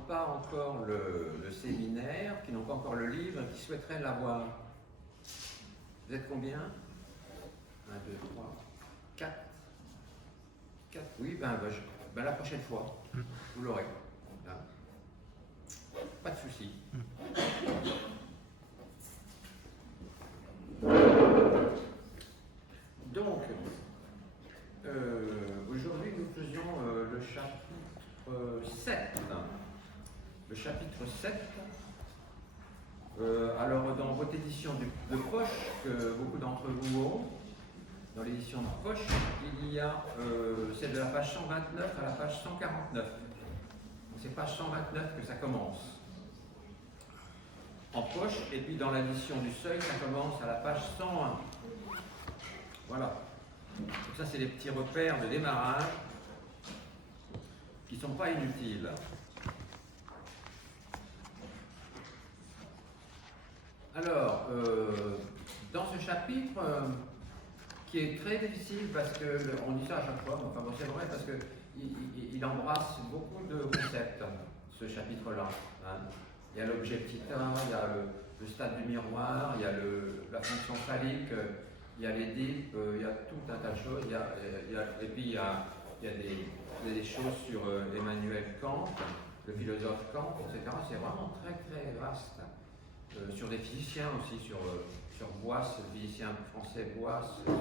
n'ont pas encore le séminaire, qui n'ont pas encore le livre, qui souhaiteraient l'avoir? Vous êtes combien? 1, 2, 3, 4. 4, oui, la prochaine fois, vous l'aurez. Hein. Pas de souci. Donc, aujourd'hui, nous faisions le chapitre 7. Le chapitre 7. Alors, dans votre édition de poche, que beaucoup d'entre vous ont, dans l'édition de poche, il y a, c'est de la page 129 à la page 149. C'est page 129 que ça commence. En poche, et puis dans l'édition du Seuil, ça commence à la page 101. Voilà. Donc ça, c'est les petits repères de démarrage qui ne sont pas inutiles. Alors, dans ce chapitre, qui est très difficile parce qu'on dit ça à chaque fois, enfin bon, c'est vrai parce qu'il embrasse beaucoup de concepts, ce chapitre-là. Hein. Il y a l'objet petit a, il y a le stade du miroir, il y a la fonction phallique, il y a l'Édipe, il y a tout un tas de choses. Et puis il y a des choses sur Emmanuel Kant, le philosophe Kant, etc. C'est vraiment très très vaste. Sur des physiciens aussi, sur Boisse, le physicien français Boisse, etc.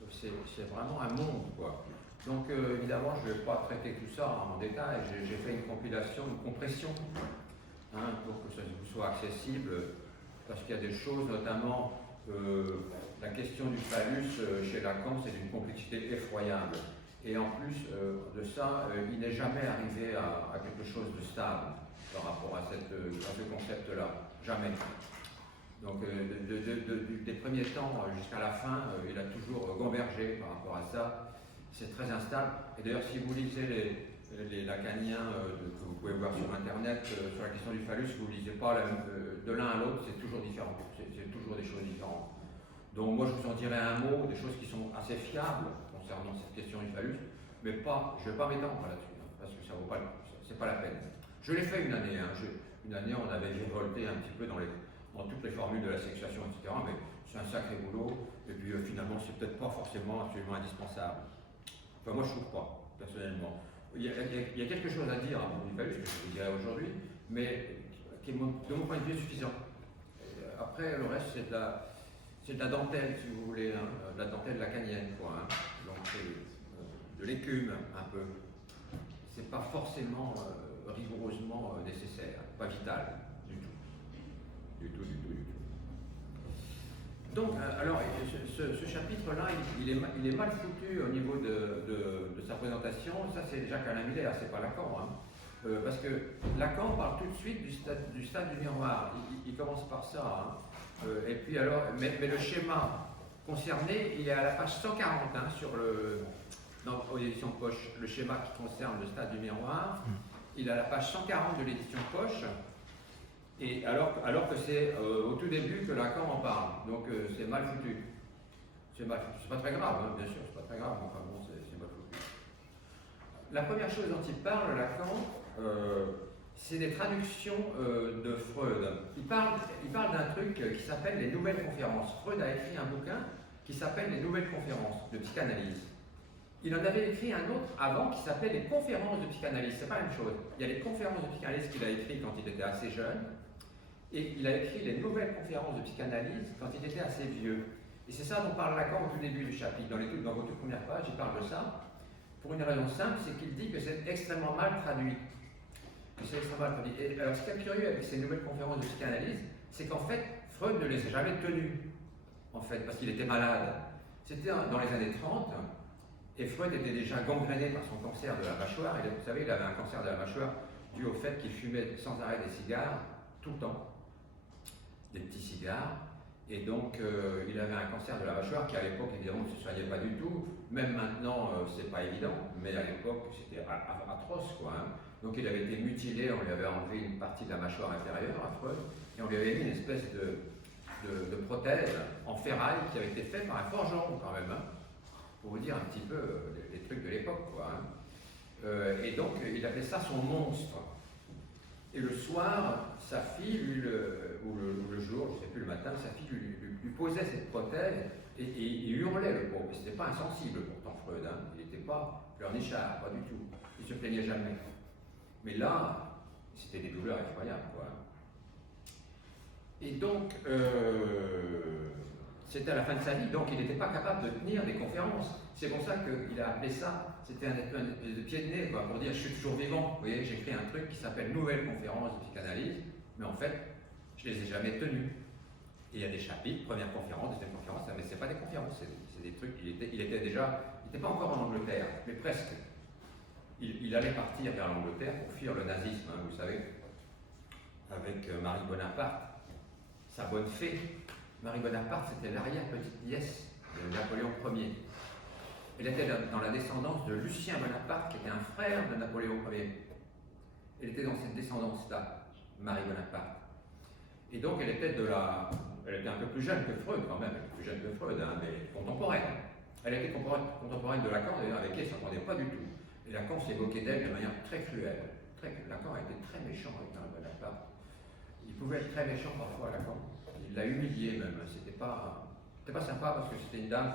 Donc c'est vraiment un monde, quoi. Donc évidemment, je ne vais pas traiter tout ça en détail. J'ai fait une compilation, une compression, hein, pour que ça vous soit accessible, parce qu'il y a des choses, notamment la question du phallus chez Lacan, c'est d'une complexité effroyable. Et en plus de ça, il n'est jamais arrivé à quelque chose de stable par rapport à ce concept-là. Jamais. Donc des premiers temps jusqu'à la fin, il a toujours convergé par rapport à ça. C'est très instable. Et d'ailleurs, si vous lisez les lacaniens que vous pouvez voir sur Internet sur la question du phallus, vous ne lisez pas de l'un à l'autre, c'est toujours différent. C'est toujours des choses différentes. Donc moi, je vous en dirai un mot, des choses qui sont assez fiables concernant cette question du phallus, mais pas, je ne vais pas m'étendre là-dessus, hein, parce que ça vaut pas, c'est pas la peine. Je l'ai fait une année. Hein, une année, on avait virevolté un petit peu dans toutes les formules de la sexuation, etc. Mais c'est un sacré boulot. Et puis finalement, c'est peut-être pas forcément absolument indispensable. Enfin, moi, je trouve pas, personnellement. Il y a quelque chose à dire à propos du phallus, que je vous dirai aujourd'hui, mais qui est, de mon point de vue, suffisant. Après, le reste, c'est de la dentelle, si vous voulez, hein, de la dentelle lacanienne, quoi. Hein. Donc, c'est de l'écume, un peu. C'est pas forcément rigoureusement nécessaire, pas vital du tout. Du tout. Donc, alors, ce chapitre-là, il est mal foutu au niveau de sa présentation. Ça, c'est Jacques-Alain Miller, c'est pas Lacan. Hein. Parce que Lacan parle tout de suite du stade du miroir. Il commence par ça. Hein. Et puis alors, mais le schéma concerné, il est à la page 140 hein, aux éditions Poche. Le schéma qui concerne le stade du miroir, il est à la page 140 de l'édition Poche. Et alors que c'est au tout début que Lacan en parle, donc c'est mal foutu. C'est pas très grave, hein, bien sûr, c'est pas très grave, enfin bon, c'est mal foutu. La première chose dont il parle, Lacan, c'est des traductions de Freud. Il parle d'un truc qui s'appelle les Nouvelles Conférences. Freud a écrit un bouquin qui s'appelle les Nouvelles Conférences de psychanalyse. Il en avait écrit un autre avant qui s'appelait les Conférences de psychanalyse. C'est pas la même chose. Il y a les Conférences de psychanalyse qu'il a écrites quand il était assez jeune. Et il a écrit les Nouvelles Conférences de psychanalyse quand il était assez vieux. Et c'est ça dont parle Lacan au tout début du chapitre. Dans vos toutes premières pages, il parle de ça. Pour une raison simple, c'est qu'il dit que c'est extrêmement mal traduit. Et alors, ce qui est curieux avec ces Nouvelles Conférences de psychanalyse, c'est qu'en fait, Freud ne les a jamais tenues, en fait, parce qu'il était malade. C'était dans les années 30, et Freud était déjà gangréné par son cancer de la mâchoire. Et vous savez, il avait un cancer de la mâchoire dû au fait qu'il fumait sans arrêt des cigares, tout le temps. Des petits cigares, et donc il avait un cancer de la mâchoire qui à l'époque évidemment ne se soignait pas du tout, même maintenant c'est pas évident, mais à l'époque c'était atroce quoi. Hein. Donc il avait été mutilé, on lui avait enlevé une partie de la mâchoire inférieure à Freud, et on lui avait mis une espèce de prothèse en ferraille qui avait été faite par un forgeron quand même, hein, pour vous dire un petit peu les trucs de l'époque quoi. Hein. Et donc il appelait ça son monstre. Et le soir, sa fille, ou le jour, je ne sais plus, le matin, sa fille lui posait cette prothèse et il hurlait, le pauvre. Ce n'était pas insensible pourtant, Freud. Hein. Il n'était pas pleurnichard, pas du tout. Il ne se plaignait jamais. Mais là, c'était des douleurs effroyables, quoi. Et donc, c'était à la fin de sa vie, donc il n'était pas capable de tenir des conférences. C'est pour ça qu'il a appelé ça, c'était un de pied de nez, quoi, pour dire je suis toujours vivant. Vous voyez, j'ai écrit un truc qui s'appelle Nouvelle conférence de psychanalyse, mais en fait, je ne les ai jamais tenues. Et il y a des chapitres, première conférence, deuxième conférence, mais ce n'est pas des conférences, c'est des trucs. Il n'était pas encore en Angleterre, mais presque. Il allait partir vers l'Angleterre pour fuir le nazisme, hein, vous savez, avec Marie Bonaparte, sa bonne fée. Marie Bonaparte, c'était l'arrière-petite-nièce de Napoléon Ier. Elle était dans la descendance de Lucien Bonaparte, qui était un frère de Napoléon Ier. Elle était dans cette descendance-là, Marie Bonaparte. Et donc, elle était un peu plus jeune que Freud, quand même, plus jeune que Freud, hein, mais contemporaine. Elle était contemporaine de Lacan, d'ailleurs, avec qui elle ne s'entendait pas du tout. Et Lacan s'est moqué d'elle de manière très cruelle. Lacan a été très méchant avec Marie Bonaparte. Il pouvait être très méchant parfois, Lacan. Il l'a humiliée même. C'était pas sympa parce que c'était une dame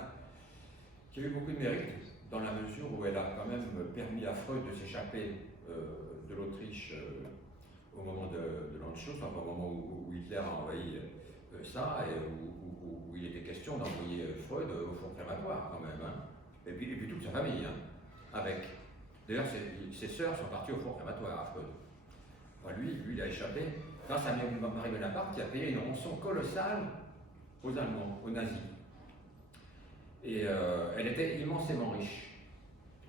qui a eu beaucoup de mérite dans la mesure où elle a quand même permis à Freud de s'échapper de l'Autriche au moment de l'Anschluss, enfin, au moment où Hitler a envahi ça et où il était question d'envoyer Freud au four crématoire quand même. Hein. Et puis toute sa famille, hein, avec. D'ailleurs, ses sœurs sont parties au four crématoire à Freud. Enfin, lui, il a échappé grâce à Marie Bonaparte qui a payé une rançon colossale aux Allemands, aux nazis. Et elle était immensément riche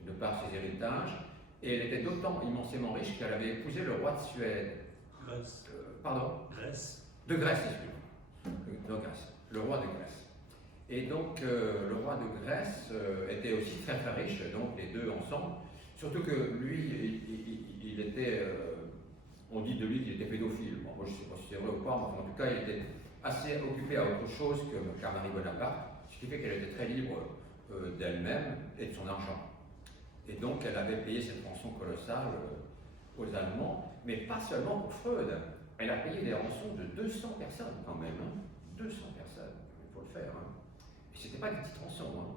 de par ses héritages, et elle était d'autant immensément riche qu'elle avait épousé le roi de Suède. Grèce. Pardon ? Grèce. De Grèce, excusez-moi. De Grèce. Le roi de Grèce. Et donc, le roi de Grèce était aussi très très riche, donc les deux ensemble. Surtout que lui, il était. On dit de lui qu'il était pédophile. Bon, moi, je ne sais pas si c'est vrai ou pas, mais en tout cas, il était assez occupé à autre chose qu'à Marie Bonaparte, ce qui fait qu'elle était très libre d'elle-même et de son argent. Et donc, elle avait payé cette rançon colossale aux Allemands, mais pas seulement pour Freud. Elle a payé des rançons de 200 personnes quand même. Hein. 200 personnes, il faut le faire. Hein. Et ce n'était pas des petites rançons. Hein.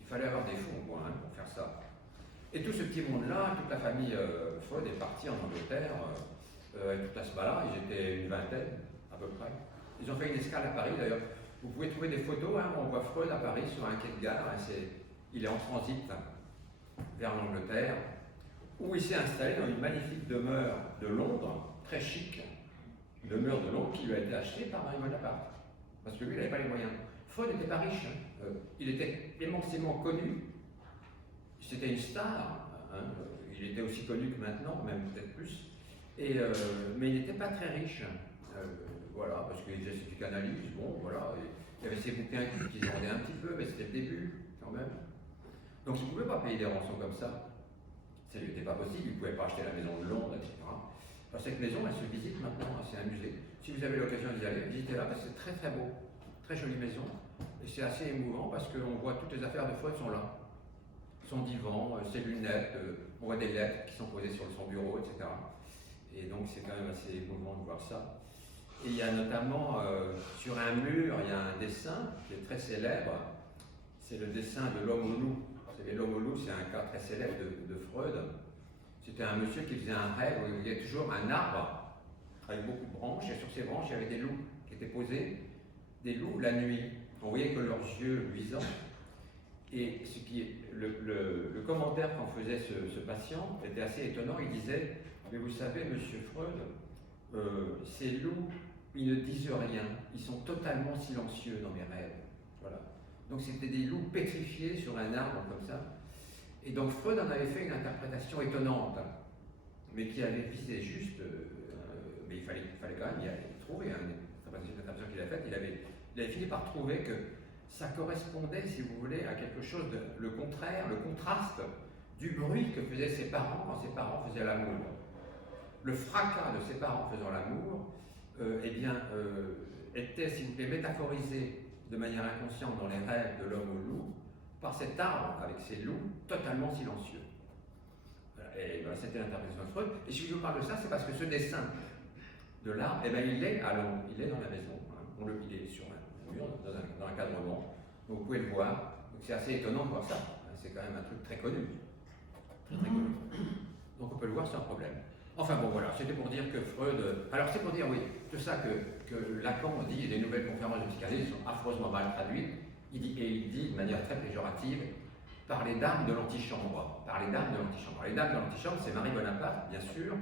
Il fallait avoir des fonds quoi, hein, pour faire ça. Et tout ce petit monde-là, toute la famille Freud est partie en Angleterre. Avec toute la SBA-là, ils étaient une vingtaine à peu près. Ils ont fait une escale à Paris d'ailleurs. Vous pouvez trouver des photos, hein, on voit Freud à Paris sur un quai de gare. Hein, il est en transit vers l'Angleterre, où il s'est installé dans une magnifique demeure de Londres, très chic, demeure de Londres qui lui a été achetée par Marie Bonaparte. Parce que lui, il n'avait pas les moyens. Freud n'était pas riche, hein. Il était immensément connu. C'était une star. Hein. Il était aussi connu que maintenant, même peut-être plus. Mais il n'était pas très riche, voilà, parce qu'il faisait ses psychanalyses, bon, voilà, il y avait ses bouquins qui se vendaient un petit peu, mais c'était le début, quand même. Donc il ne pouvait pas payer des rançons comme ça n'était pas possible, il ne pouvait pas acheter la maison de Londres, etc. Alors, cette maison, elle se visite maintenant, c'est un musée. Si vous avez l'occasion d'y aller, visitez-la, parce que c'est très très beau, très jolie maison, et c'est assez émouvant parce qu'on voit toutes les affaires de Freud sont là. Son divan, ses lunettes, on voit des lettres qui sont posées sur son bureau, etc. Et donc c'est quand même assez émouvant de voir ça. Et il y a notamment sur un mur, il y a un dessin qui est très célèbre. C'est le dessin de l'homme au loup. Vous savez, l'homme au loup, c'est un cas très célèbre de Freud. C'était un monsieur qui faisait un rêve où il y avait toujours un arbre avec beaucoup de branches, et sur ces branches, il y avait des loups qui étaient posés, des loups la nuit. On voyait que leurs yeux luisants. Et ce qui est, le commentaire qu'en faisait ce patient était assez étonnant. Il disait: mais vous savez, monsieur Freud, ces loups, ils ne disent rien, ils sont totalement silencieux dans mes rêves. Voilà. Donc c'était des loups pétrifiés sur un arbre comme ça. Et donc Freud en avait fait une interprétation étonnante, mais qui avait visé juste, mais il fallait quand même y aller trouver, hein, l'interprétation qu'il a faite, il avait fini par trouver que ça correspondait, si vous voulez, à quelque chose de le contraire, le contraste du bruit que faisaient ses parents quand ses parents faisaient l'amour. Le fracas de ses parents faisant l'amour, était, si vous plaît, métaphorisé de manière inconsciente dans les rêves de l'homme au loup, par cet arbre avec ses loups totalement silencieux. Voilà. Et voilà, c'était l'interprétation de Freud. Et si je vous parle de ça, c'est parce que ce dessin de l'arbre, eh ben, il est à Londres, il est dans la maison. Hein. Il est sur un mur, dans un cadrement. Donc vous pouvez le voir. C'est assez étonnant de voir ça. C'est quand même un truc très connu. Très, très connu. Donc on peut le voir sans problème. Enfin bon, voilà, c'était pour dire que Freud... Alors c'est pour dire, oui, tout ça que Lacan dit, les nouvelles conférences de psychanalyse sont affreusement mal traduites. Il dit de manière très péjorative, par les dames de l'antichambre. Par les dames de l'antichambre. Les dames de l'antichambre, c'est Marie Bonaparte, bien sûr,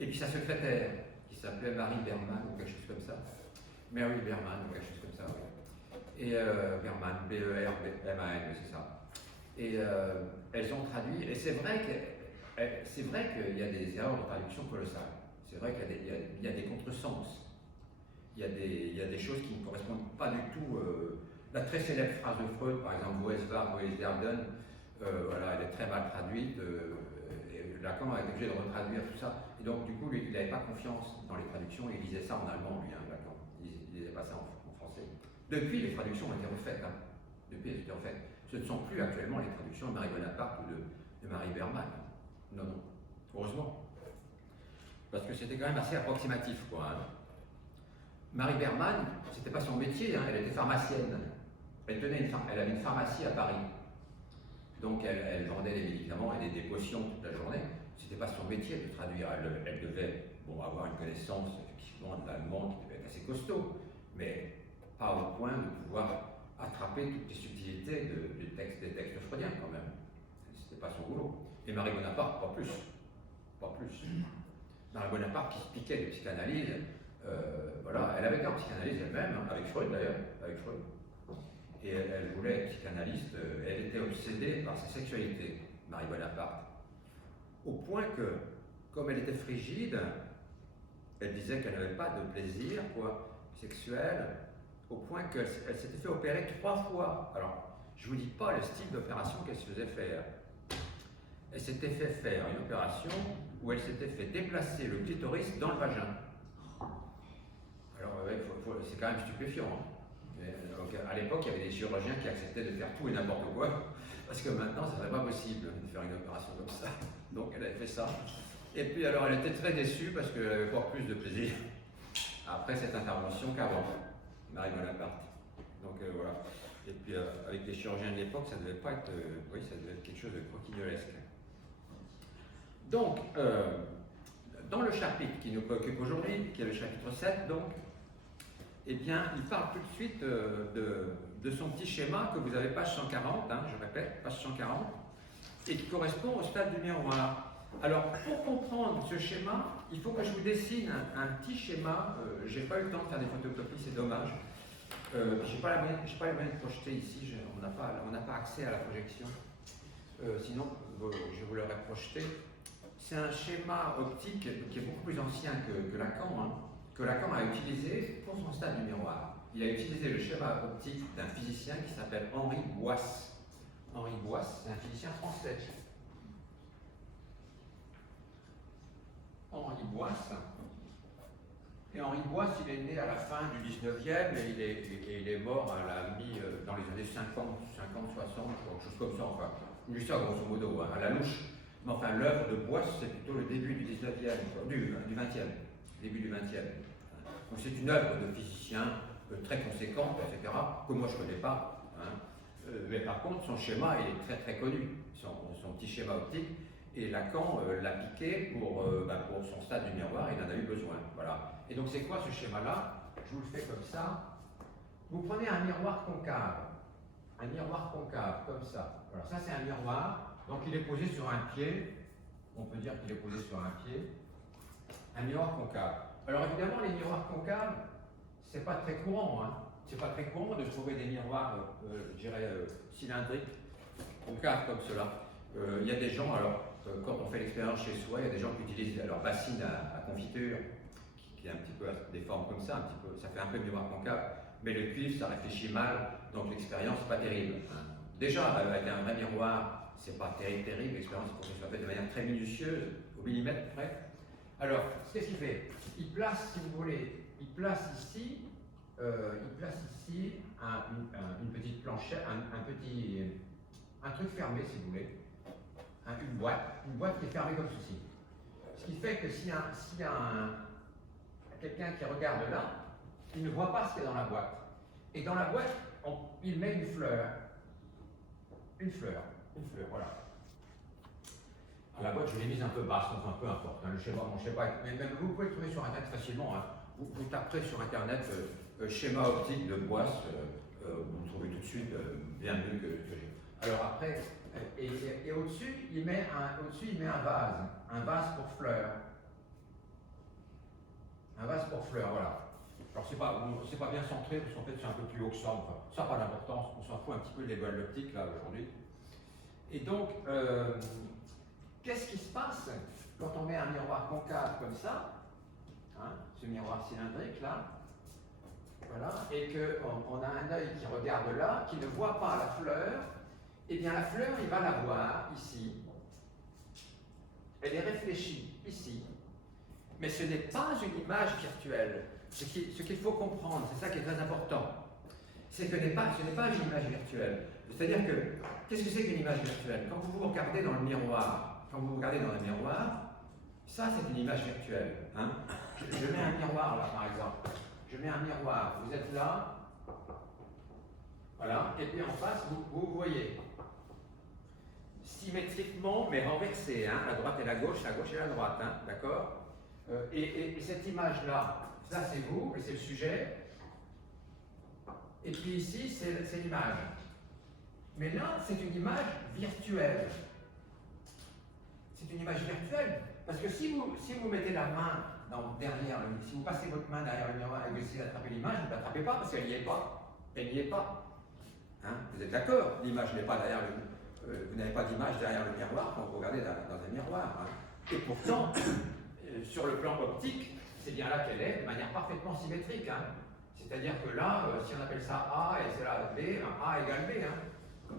et puis sa secrétaire, qui s'appelait Marie Berman, ou quelque chose comme ça. Mary Berman, ou quelque chose comme ça, oui. Et Berman, B-E-R-M-A-N, c'est ça. Et elles ont traduit, et c'est vrai qu'il y a des erreurs de traduction colossales. C'est vrai qu'il y a des contresens. Il y a des choses qui ne correspondent pas du tout. La très célèbre phrase de Freud, par exemple, Wo es wahr, wo ist der Denn, voilà, elle est très mal traduite. Et Lacan a été obligé de retraduire tout ça. Et donc, du coup, lui, il n'avait pas confiance dans les traductions. Il lisait ça en allemand, lui, hein, Lacan. Il lisait pas ça en français. Depuis, les traductions ont été refaites. Hein. Depuis, elles ont été refaites. Ce ne sont plus actuellement les traductions de Marie Bonaparte ou de Marie Berman. Non, non. Heureusement. Parce que c'était quand même assez approximatif, quoi. Hein. Marie Berman, c'était pas son métier, hein, elle était pharmacienne. Elle avait une pharmacie à Paris. Donc elle vendait des médicaments et des potions toute la journée. C'était pas son métier de traduire. Elle devait avoir une connaissance effectivement de l'allemand qui devait être assez costaud, mais pas au point de pouvoir attraper toutes les subtilités des textes freudiens quand même. C'était pas son boulot. Et Marie Bonaparte, pas plus. Pas plus. Marie Bonaparte qui se piquait de psychanalyse, voilà, elle avait été en psychanalyse elle-même, hein, avec Freud d'ailleurs, avec Freud. Et elle voulait être psychanalyste, elle était obsédée par sa sexualité, Marie Bonaparte. Au point que, comme elle était frigide, elle disait qu'elle n'avait pas de plaisir sexuel, au point qu'elle s'était fait opérer 3 fois. Alors, je ne vous dis pas le style d'opération qu'elle se faisait faire. Elle s'était fait faire une opération où elle s'était fait déplacer le clitoris dans le vagin. Alors, c'est quand même stupéfiant. Hein. Donc, à l'époque, il y avait des chirurgiens qui acceptaient de faire tout et n'importe quoi, parce que maintenant, ça ne serait pas possible de faire une opération comme ça. Donc, elle a fait ça. Et puis, alors, elle était très déçue parce qu'elle avait pas plus de plaisir après cette intervention qu'avant, Marie Bonaparte. Donc, voilà. Et puis, avec les chirurgiens de l'époque, ça ne devait pas être, ça devait être quelque chose de croquignolesque. Donc, dans le chapitre qui nous préoccupe aujourd'hui, qui est le chapitre 7, donc, eh bien, il parle tout de suite de son petit schéma que vous avez page 140, hein, je répète, page 140, et qui correspond au stade du miroir. Alors, pour comprendre ce schéma, il faut que je vous dessine un petit schéma. J'ai pas eu le temps de faire des photocopies, c'est dommage. J'ai pas les moyens de projeter ici, on n'a pas accès à la projection. Sinon, je vous l'aurais projeté. C'est un schéma optique qui est beaucoup plus ancien que Lacan, hein, que Lacan a utilisé pour son stade du miroir. Il a utilisé le schéma optique d'un physicien qui s'appelle Henri Boisse. Henri Boisse, c'est un physicien français. Henri Boisse. Et Henri Boisse, il est né à la fin du 19e et il est mort à la dans les années 50, 60, quelque chose comme ça, enfin. Je dis ça grosso modo, hein, à la louche. Mais enfin, l'œuvre de Boisse, c'est plutôt le début du 19e, du 20e, début du 20e. Donc c'est une œuvre de physicien très conséquente, etc., que moi je ne connais pas. Hein. Mais par contre, son schéma, il est très très connu, son petit schéma optique. Et Lacan l'a piqué pour son stade du miroir, il en a eu besoin. Voilà. Et donc c'est quoi ce schéma-là? Je vous le fais comme ça. Vous prenez un miroir concave. Un miroir concave, comme ça. Voilà, ça c'est un miroir. Donc il est posé sur un pied. On peut dire qu'il est posé sur un pied. Un miroir concave. Alors évidemment, les miroirs concaves, c'est pas très courant. Hein. C'est pas très courant de trouver des miroirs, je dirais, cylindriques, concaves comme cela. Il y a des gens, alors, quand on fait l'expérience chez soi, il y a des gens qui utilisent leur bassine à confiture, qui est un petit peu des formes comme ça, un petit peu, ça fait un peu miroir concave, mais le cuivre, ça réfléchit mal, donc l'expérience n'est pas terrible. Hein. Déjà, avec un vrai miroir, c'est pas terrible, l'expérience, il faut que ça soit fait de manière très minutieuse, au millimètre près. Alors, qu'est-ce qu'il fait? Il place, si vous voulez, il place ici une petite planchette, un truc fermé, si vous voulez. hein, une boîte qui est fermée comme ceci. Ce qui fait que s'il y a quelqu'un qui regarde là, il ne voit pas ce qu'il y a dans la boîte. Et dans la boîte, il met une fleur. Une fleur, voilà. Alors, la boîte, je l'ai mise un peu basse, enfin peu importe. Hein, mon schéma, mais même vous pouvez le trouver sur Internet facilement. Hein. Vous taperez sur Internet schéma optique de Boisse, vous le trouvez tout de suite bien mieux que j'ai. Alors après, et au-dessus, il met un vase pour fleurs. Un vase pour fleurs, voilà. Alors c'est pas bien centré, parce qu'en fait c'est un peu plus haut que ça, enfin, ça n'a pas d'importance, on s'en fout un petit peu de l'étoile optique là aujourd'hui. Et donc, qu'est-ce qui se passe quand on met un miroir concave comme ça, hein, ce miroir cylindrique là, voilà, et qu'on a un œil qui regarde là, qui ne voit pas la fleur, et bien la fleur, il va la voir ici. Elle est réfléchie ici. Mais ce n'est pas une image virtuelle. Ce qu'il faut comprendre, c'est ça qui est très important, c'est que ce n'est pas une image virtuelle. C'est-à-dire que, qu'est-ce que c'est qu'une image virtuelle? Quand vous vous regardez dans le miroir, ça c'est une image virtuelle. Hein? Je mets un miroir là par exemple. Je mets un miroir, vous êtes là, voilà, et puis en face, vous voyez, symétriquement, mais renversé, hein, la droite et la gauche et la droite, hein, d'accord? Et cette image-là, ça c'est vous, et c'est le sujet, et puis ici, c'est l'image. Mais là, c'est une image virtuelle. C'est une image virtuelle, parce que si vous mettez la main si vous passez votre main derrière le miroir et que vous essayez d'attraper l'image, vous ne l'attrapez pas parce qu'elle n'y est pas. Elle n'y est pas. Hein? Vous êtes d'accord? L'image n'est pas derrière vous n'avez pas d'image derrière le miroir quand vous regardez dans un miroir. Hein? Et pourtant, sur le plan optique, c'est bien là qu'elle est, de manière parfaitement symétrique. Hein? C'est-à-dire que là, si on appelle ça A et c'est là B, A égale B. Hein?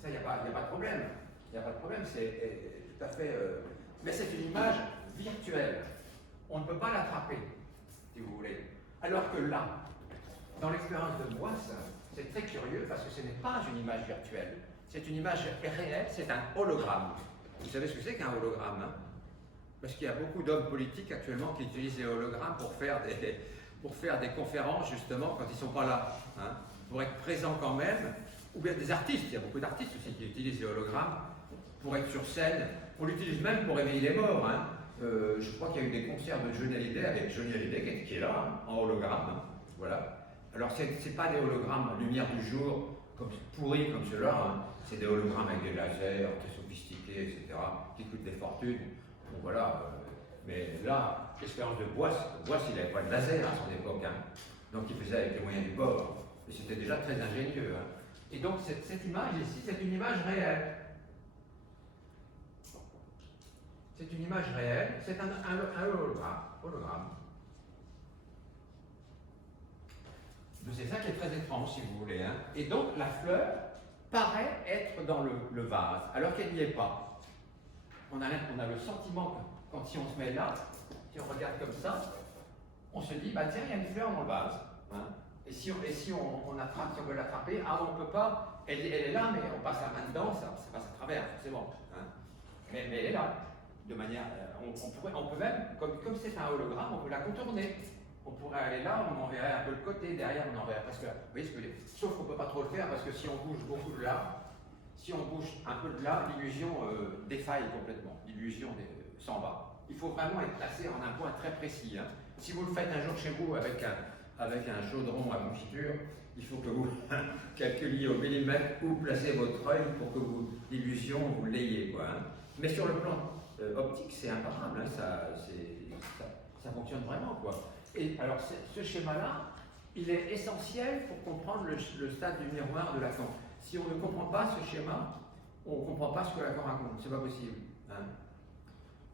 Ça, il n'y a pas de problème. Il n'y a pas de problème, c'est tout à fait... Mais c'est une image virtuelle. On ne peut pas l'attraper, si vous voulez. Alors que là, dans l'expérience de Boisse, c'est très curieux parce que ce n'est pas une image virtuelle. C'est une image réelle, c'est un hologramme. Vous savez ce que c'est qu'un hologramme, hein? Parce qu'il y a beaucoup d'hommes politiques actuellement qui utilisent les hologrammes pour faire des conférences, justement, quand ils ne sont pas là. Hein? Pour être présents quand même. Ou bien des artistes, il y a beaucoup d'artistes aussi qui utilisent les hologrammes pour être sur scène. On l'utilise même pour réveiller les morts. Hein? Je crois qu'il y a eu des concerts de Johnny Hallyday avec Johnny Hallyday qui est là, hein, en hologramme. Hein? Voilà. Alors, ce n'est pas des hologrammes en lumière du jour, pourris comme ceux-là. Hein? C'est des hologrammes avec des lasers très sophistiqués, etc., qui coûtent des fortunes. Bon, voilà. Mais là, l'expérience de Boisse, il n'avait pas de laser à son époque. Hein? Donc, il faisait avec les moyens du bord. Et c'était déjà très ingénieux. Hein? Et donc, cette image ici, c'est une image réelle. C'est une image réelle, c'est un hologramme. C'est ça qui est très étrange, si vous voulez. Hein. Et donc, la fleur paraît être dans le vase, alors qu'elle n'y est pas. On a le sentiment que, si on se met là, si on regarde comme ça, on se dit, bah tiens, il y a une fleur dans le vase. Hein. Et si on attrape, si on veut l'attraper, on ne peut pas, elle est là, mais on passe la main dedans, ça passe à travers, forcément. Hein. Mais elle est là. De manière, on peut même, comme c'est un hologramme, on peut la contourner. On pourrait aller là, on en verrait un peu le côté, derrière on en verrait presque. Vous voyez ce que je veux dire? Sauf qu'on ne peut pas trop le faire parce que si on bouge beaucoup de là, si on bouge un peu de là, l'illusion défaille complètement. L'illusion s'en va. Il faut vraiment être placé en un point très précis. Hein. Si vous le faites un jour chez vous avec un chaudron à confiture, il faut que vous calculiez au millimètre où placez votre œil pour que l'illusion vous l'ayez. Hein. Mais sur le plan optique, c'est imparable, hein, ça fonctionne vraiment, quoi. Et alors, ce schéma-là, il est essentiel pour comprendre le stade du miroir de Lacan. Si on ne comprend pas ce schéma, on ne comprend pas ce que Lacan raconte, c'est pas possible. Hein.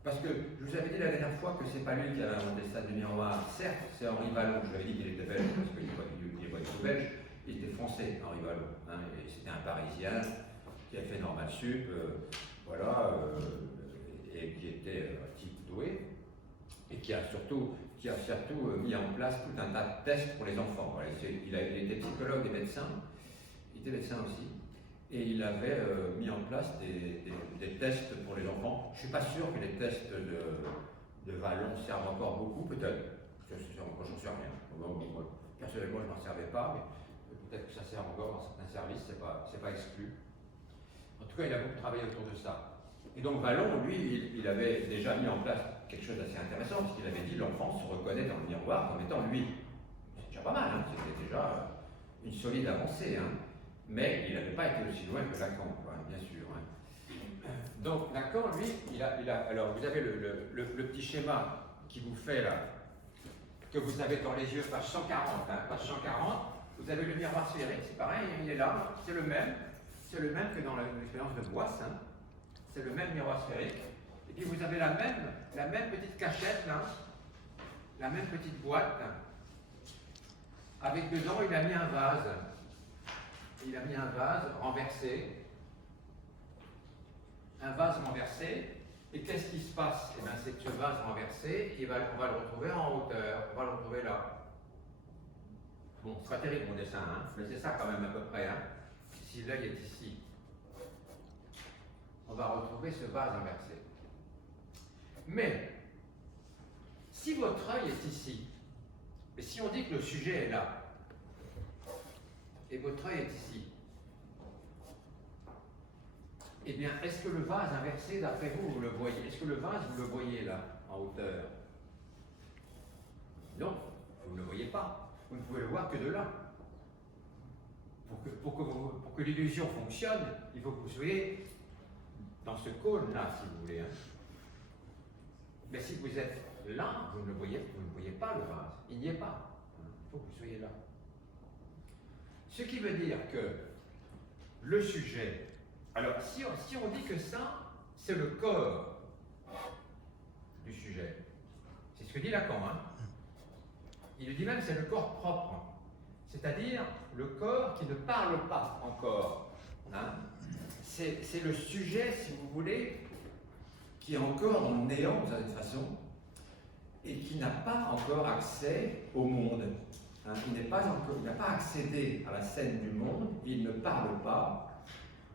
Parce que je vous avais dit la dernière fois que c'est pas lui qui avait inventé le stade du miroir. Certes, c'est Henri Vallon, je vous avais dit qu'il était belge, parce qu'il n'est pas du tout belge, il était français, Henri Vallon. Hein, et c'était un Parisien qui a fait Normal Sup, et qui était un type doué, et qui a surtout mis en place tout un tas de tests pour les enfants. Voilà, il était psychologue et médecin, il était médecin aussi, Et il avait mis en place des tests pour les enfants. Je ne suis pas sûr que les tests de Vallon servent encore beaucoup, peut-être. J'en sais rien. Personnellement, je n'en servais pas, mais peut-être que ça sert encore dans certains services, c'est pas exclu. En tout cas, il a beaucoup travaillé autour de ça. Et donc Vallon, lui, il avait déjà mis en place quelque chose d'assez intéressant, parce qu'il avait dit l'enfant se reconnaît dans le miroir comme étant lui. C'est déjà pas mal, hein, c'était déjà une solide avancée. Hein. Mais il n'avait pas été aussi loin que Lacan, quoi, bien sûr. Hein. Donc Lacan, lui, alors vous avez le petit schéma qui vous fait là, que vous avez dans les yeux, page 140, hein, page 140, vous avez le miroir sphérique, c'est pareil, il est là, c'est le même que dans l'expérience de Boisse, hein, c'est le même miroir sphérique, et puis vous avez la même petite cachette, là, la même petite boîte, avec dedans il a mis un vase. Il a mis un vase renversé. Un vase renversé. Et qu'est-ce qui se passe? Eh bien, c'est que ce vase renversé, on va le retrouver en hauteur. On va le retrouver là. Bon, ce sera terrible mon dessin, hein, mais c'est ça quand même à peu près. Hein. Si l'œil est ici, on va retrouver ce vase inversé. Mais, si votre œil est ici, et si on dit que le sujet est là, et votre œil est ici, eh bien, est-ce que le vase inversé, d'après vous, vous le voyez? Est-ce que le vase, vous le voyez là, en hauteur? Non, vous ne le voyez pas. Vous ne pouvez le voir que de là. Pour que l'illusion fonctionne, il faut que vous soyez dans ce cône-là, si vous voulez. Hein. Mais si vous êtes là, vous ne voyez pas le vase. Il n'y est pas. Il faut que vous soyez là. Ce qui veut dire que le sujet... Alors, si on dit que ça, c'est le corps du sujet, c'est ce que dit Lacan. Hein. Il dit même que c'est le corps propre, c'est-à-dire le corps qui ne parle pas encore. Hein. C'est le sujet, si vous voulez, qui est encore dans le néant, de cette façon, et qui n'a pas encore accès au monde. Hein. Il n'a pas accédé à la scène du monde, il ne parle pas.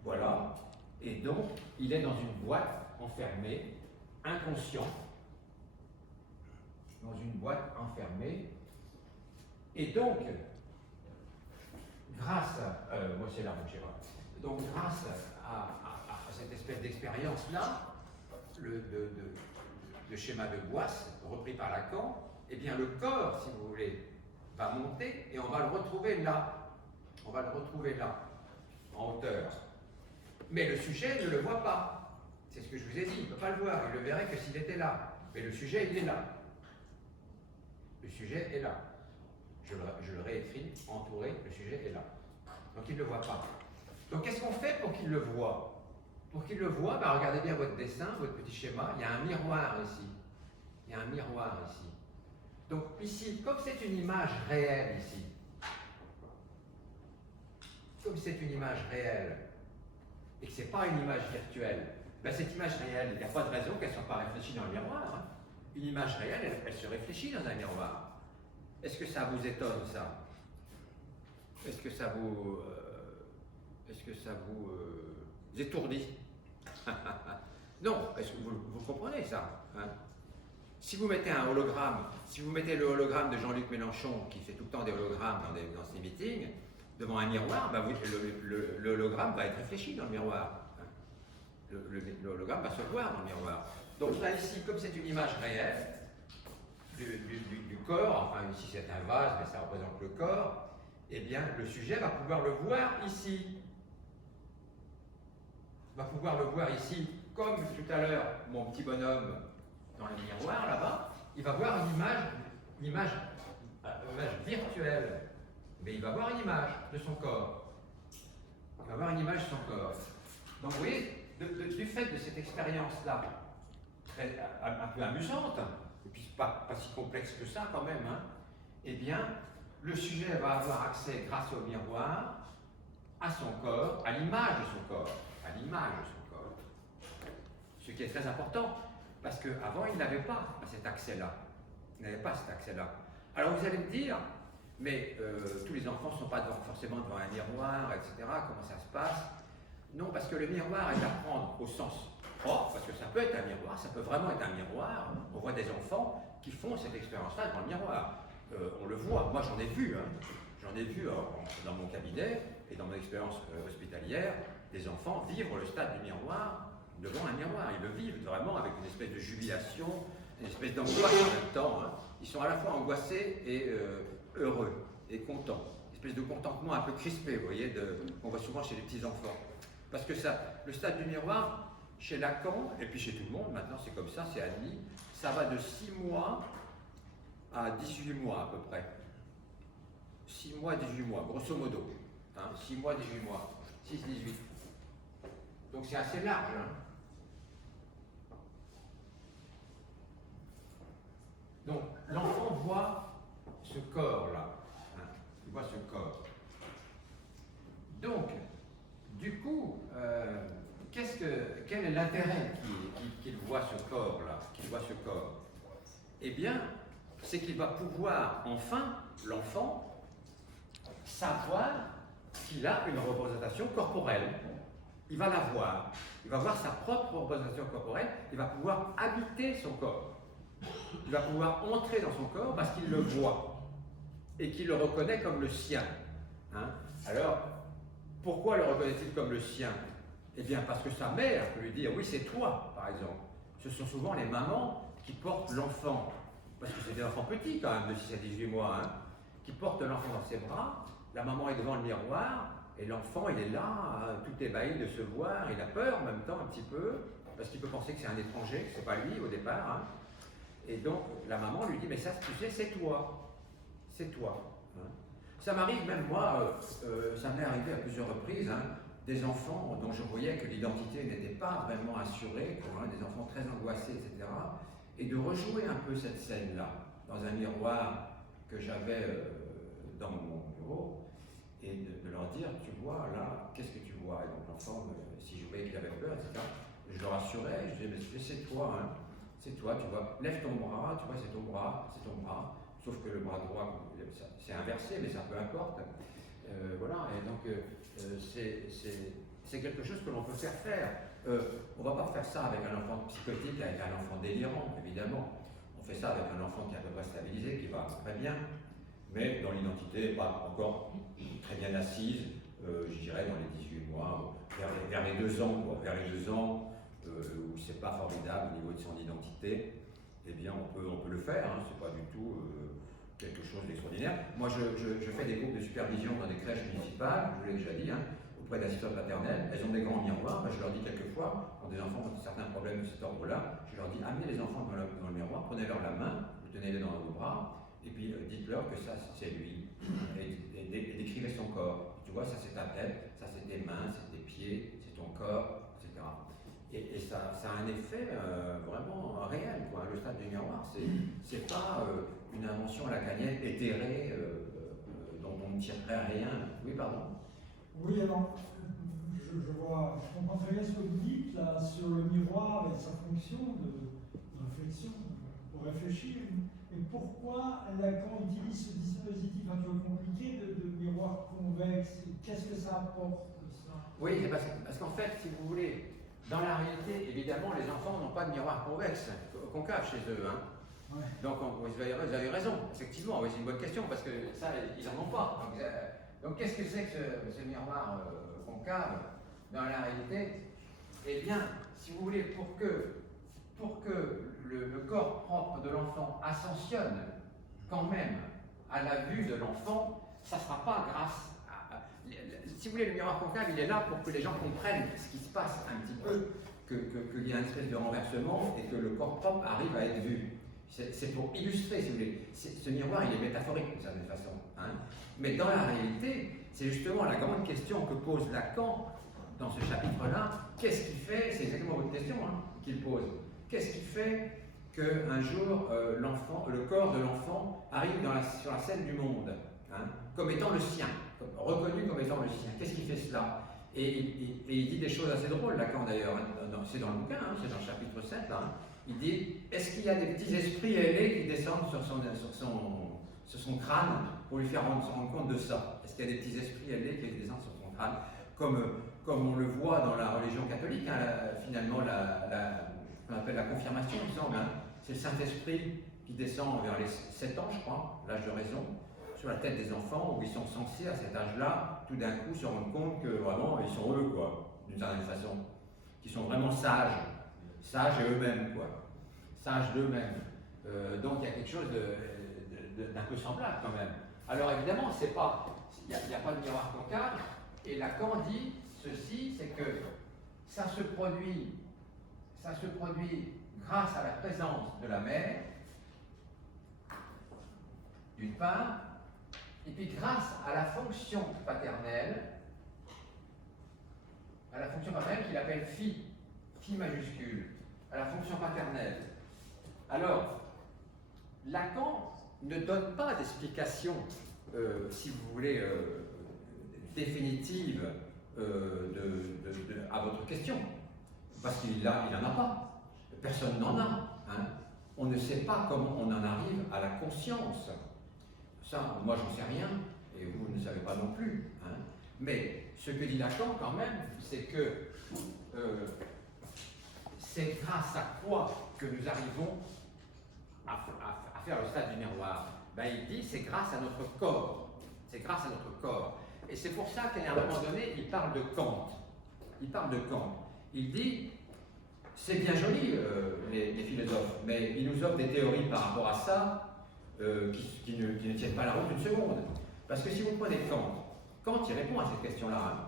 Voilà, et donc il est dans une boîte enfermée, inconscient, dans une boîte enfermée, et donc, grâce à, moi c'est là mon Gérard, donc grâce à cette espèce d'expérience-là, le schéma de Boisse, repris par Lacan, eh bien le corps, si vous voulez, va monter, et on va le retrouver là, en hauteur. Mais le sujet ne le voit pas. C'est ce que je vous ai dit, il ne peut pas le voir, il le verrait que s'il était là. Mais le sujet, il est là. Le sujet est là. Je le réécris, entouré, le sujet est là. Donc il ne le voit pas. Donc qu'est-ce qu'on fait pour qu'il le voie? Pour qu'il le voie, ben, regardez bien votre dessin, votre petit schéma, il y a un miroir ici. Il y a un miroir ici. Donc ici, comme c'est une image réelle ici, et que ce n'est pas une image virtuelle, ben cette image réelle, il n'y a pas de raison qu'elle ne soit pas réfléchie dans le miroir. Hein. Une image réelle, elle se réfléchit dans un miroir. Est-ce que ça vous étonne, ça? Est-ce que ça vous étourdit? Non, est-ce que vous comprenez ça? Hein? Si vous mettez un hologramme, si vous mettez le hologramme de Jean-Luc Mélenchon, qui fait tout le temps des hologrammes dans ses meetings, devant un miroir, ben le hologramme va être réfléchi dans le miroir. Le hologramme va se voir dans le miroir. Donc là, ici, comme c'est une image réelle du corps, enfin ici c'est un vase, mais ça représente le corps, eh bien le sujet va pouvoir le voir ici. Va pouvoir le voir ici, comme tout à l'heure, mon petit bonhomme dans le miroir là-bas, il va voir une image virtuelle. Mais il va voir une image de son corps. Il va voir une image de son corps. Donc vous voyez, du fait de cette expérience-là, un peu amusante, et puis pas si complexe que ça quand même, hein, eh bien, le sujet va avoir accès, grâce au miroir, à son corps, à l'image de son corps. Ce qui est très important, parce qu'avant, il n'avait pas cet accès-là. Alors vous allez me dire, mais tous les enfants ne sont pas forcément devant un miroir, etc. Comment ça se passe? Non, parce que le miroir est à prendre au sens propre, parce que ça peut être un miroir, ça peut vraiment être un miroir. On voit des enfants qui font cette expérience-là dans le miroir. On le voit, moi j'en ai vu, hein. J'en ai vu dans mon cabinet et dans mon expérience hospitalière, des enfants vivre le stade du miroir devant un miroir. Ils le vivent vraiment avec une espèce de jubilation, une espèce d'angoisse en même temps. Hein. Ils sont à la fois angoissés et heureux et contents. Une espèce de contentement un peu crispé, vous voyez, qu'on voit souvent chez les petits enfants. Parce que ça, le stade du miroir, chez Lacan, et puis chez tout le monde, maintenant c'est comme ça, c'est admis, ça va de 6 mois à 18 mois à peu près. 6 mois, 18 mois, grosso modo. Hein, 6 mois, 18 mois. 6, 18. Donc c'est assez large. Hein. Donc l'enfant voit ce corps-là. Hein, il voit ce corps. Donc, du coup, quel est l'intérêt qu'il voit ce corps-là, qu'il voit ce corps? Eh bien, c'est qu'il va pouvoir, enfin, l'enfant, savoir qu'il a une représentation corporelle. Il va la voir. Il va voir sa propre représentation corporelle. Il va pouvoir habiter son corps. Il va pouvoir entrer dans son corps parce qu'il le voit et qu'il le reconnaît comme le sien. Hein? Alors, pourquoi le reconnaît-il comme le sien? Eh bien, parce que sa mère peut lui dire « oui, c'est toi », par exemple. Ce sont souvent les mamans qui portent l'enfant, parce que c'est des enfants petits quand même, de 6 à 18 mois, hein, qui portent l'enfant dans ses bras. La maman est devant le miroir, et l'enfant, il est là, tout ébahi de se voir. Il a peur en même temps, un petit peu, parce qu'il peut penser que c'est un étranger, que c'est pas lui au départ. Hein. Et donc, la maman lui dit « mais ça, tu sais, c'est toi. C'est toi. Hein. » Ça m'arrive, même moi, ça m'est arrivé à plusieurs reprises, hein, des enfants dont je voyais que l'identité n'était pas vraiment assurée, hein, des enfants très angoissés, etc. Et de rejouer un peu cette scène-là, dans un miroir que j'avais dans mon bureau, et de leur dire, tu vois, là, qu'est-ce que tu vois? Et donc l'enfant, si je voyais qu'il avait peur, etc., je le rassurais, je disais, mais c'est toi, hein, c'est toi, tu vois, lève ton bras, tu vois, c'est ton bras, sauf que le bras droit, c'est inversé, mais ça peu importe. Voilà, et donc c'est quelque chose que l'on peut faire. On ne va pas faire ça avec un enfant psychotique, avec un enfant délirant, évidemment. On fait ça avec un enfant qui est à peu près stabilisé, qui va très bien, mais dont l'identité n'est pas encore très bien assise, je dirais dans les 18 mois, vers les 2 ans, quoi, vers les 2 ans, où c'est pas formidable au niveau de son identité, eh bien on peut le faire, hein, c'est pas du tout quelque chose d'extraordinaire. Moi je fais des groupes de supervision dans des crèches municipales, je vous l'ai déjà dit, hein, auprès d'assistantes maternelles. Elles ont des grands miroirs, je leur dis quelquefois, quand des enfants ont certains problèmes de cet ordre-là, je leur dis amenez les enfants dans le miroir, prenez-leur la main, vous tenez-les dans vos bras, et puis dites-leur que ça c'est lui, et décrivez son corps. Tu vois, ça c'est ta tête, ça c'est tes mains, c'est tes pieds, c'est ton corps, etc. Et ça a un effet vraiment réel, quoi. Le stade du miroir, c'est pas une invention lacanienne éthérée dont on ne tirerait rien. Oui, pardon. Oui, alors, je comprends très bien ce que vous dites là sur le miroir et sa fonction de réflexion, pour réfléchir. Et pourquoi Lacan utilise ce dispositif un peu compliqué de miroir convexe? Qu'est-ce que ça apporte, ça? Oui, c'est parce qu'en fait, si vous voulez, dans la réalité, évidemment, les enfants n'ont pas de miroir convexe, concave chez eux. Hein. Ouais. Donc, vous avez raison, effectivement, oui, c'est une bonne question, parce que ça, ils n'en ont pas. Donc qu'est-ce que c'est que ce miroir concave dans la réalité? Eh bien, si vous voulez, pour que le corps propre de l'enfant ascensionne quand même à la vue de l'enfant, ça ne sera pas grâce si vous voulez, le miroir concave, il est là pour que les gens comprennent ce qui se passe un petit peu, qu'il y a une espèce de renversement et que le corps propre arrive à être vu. C'est pour illustrer, si vous voulez. Ce miroir, il est métaphorique d'une certaine façon. Hein. Mais dans la réalité, c'est justement la grande question que pose Lacan dans ce chapitre-là. Qu'est-ce qui fait, c'est exactement votre question hein, qu'il pose, qu'est-ce qui fait qu'un jour, le corps de l'enfant arrive sur la scène du monde, hein, comme étant le sien, reconnu comme étant le sien? Qu'est-ce qui fait cela? Et il dit des choses assez drôles, Lacan d'ailleurs, c'est dans le bouquin, hein, c'est dans le chapitre 7, là, hein. Il dit, est-ce qu'il y a des petits esprits ailés qui descendent sur son crâne pour lui faire se rendre compte de ça? Est-ce qu'il y a des petits esprits ailés qui descendent sur son crâne, comme comme on le voit dans la religion catholique, hein, finalement, qu'on appelle la confirmation, il me semble, hein. C'est le Saint-Esprit qui descend vers les 7 ans, je crois, l'âge de raison, sur la tête des enfants, où ils sont censés, à cet âge-là, tout d'un coup se rendre compte que vraiment, ils sont eux, quoi, d'une certaine façon. Qu'ils sont vraiment sages et eux-mêmes, quoi. Sages d'eux-mêmes. Donc il y a quelque chose d'un peu semblable, quand même. Alors évidemment, il n'y a pas de miroir concave, et Lacan dit ceci, c'est que ça se produit grâce à la présence de la mère, d'une part, et puis grâce à la fonction paternelle qu'il appelle phi majuscule, à la fonction paternelle. Alors, Lacan ne donne pas d'explication, si vous voulez, définitive à votre question, parce qu'il n'en a pas. Personne n'en a. Hein. On ne sait pas comment on en arrive à la conscience. Ça, moi, j'en sais rien, et vous ne savez pas non plus. Hein. Mais ce que dit Lacan, quand même, c'est que c'est grâce à quoi que nous arrivons à faire le stade du miroir. Ben, il dit c'est grâce à notre corps. C'est grâce à notre corps. Et c'est pour ça qu'à un moment donné, il parle de Kant. Il dit, c'est bien joli, les philosophes, mais ils nous offrent des théories par rapport à ça qui ne tiennent pas la route une seconde. Parce que si vous prenez Kant, il répond à cette question-là. Hein.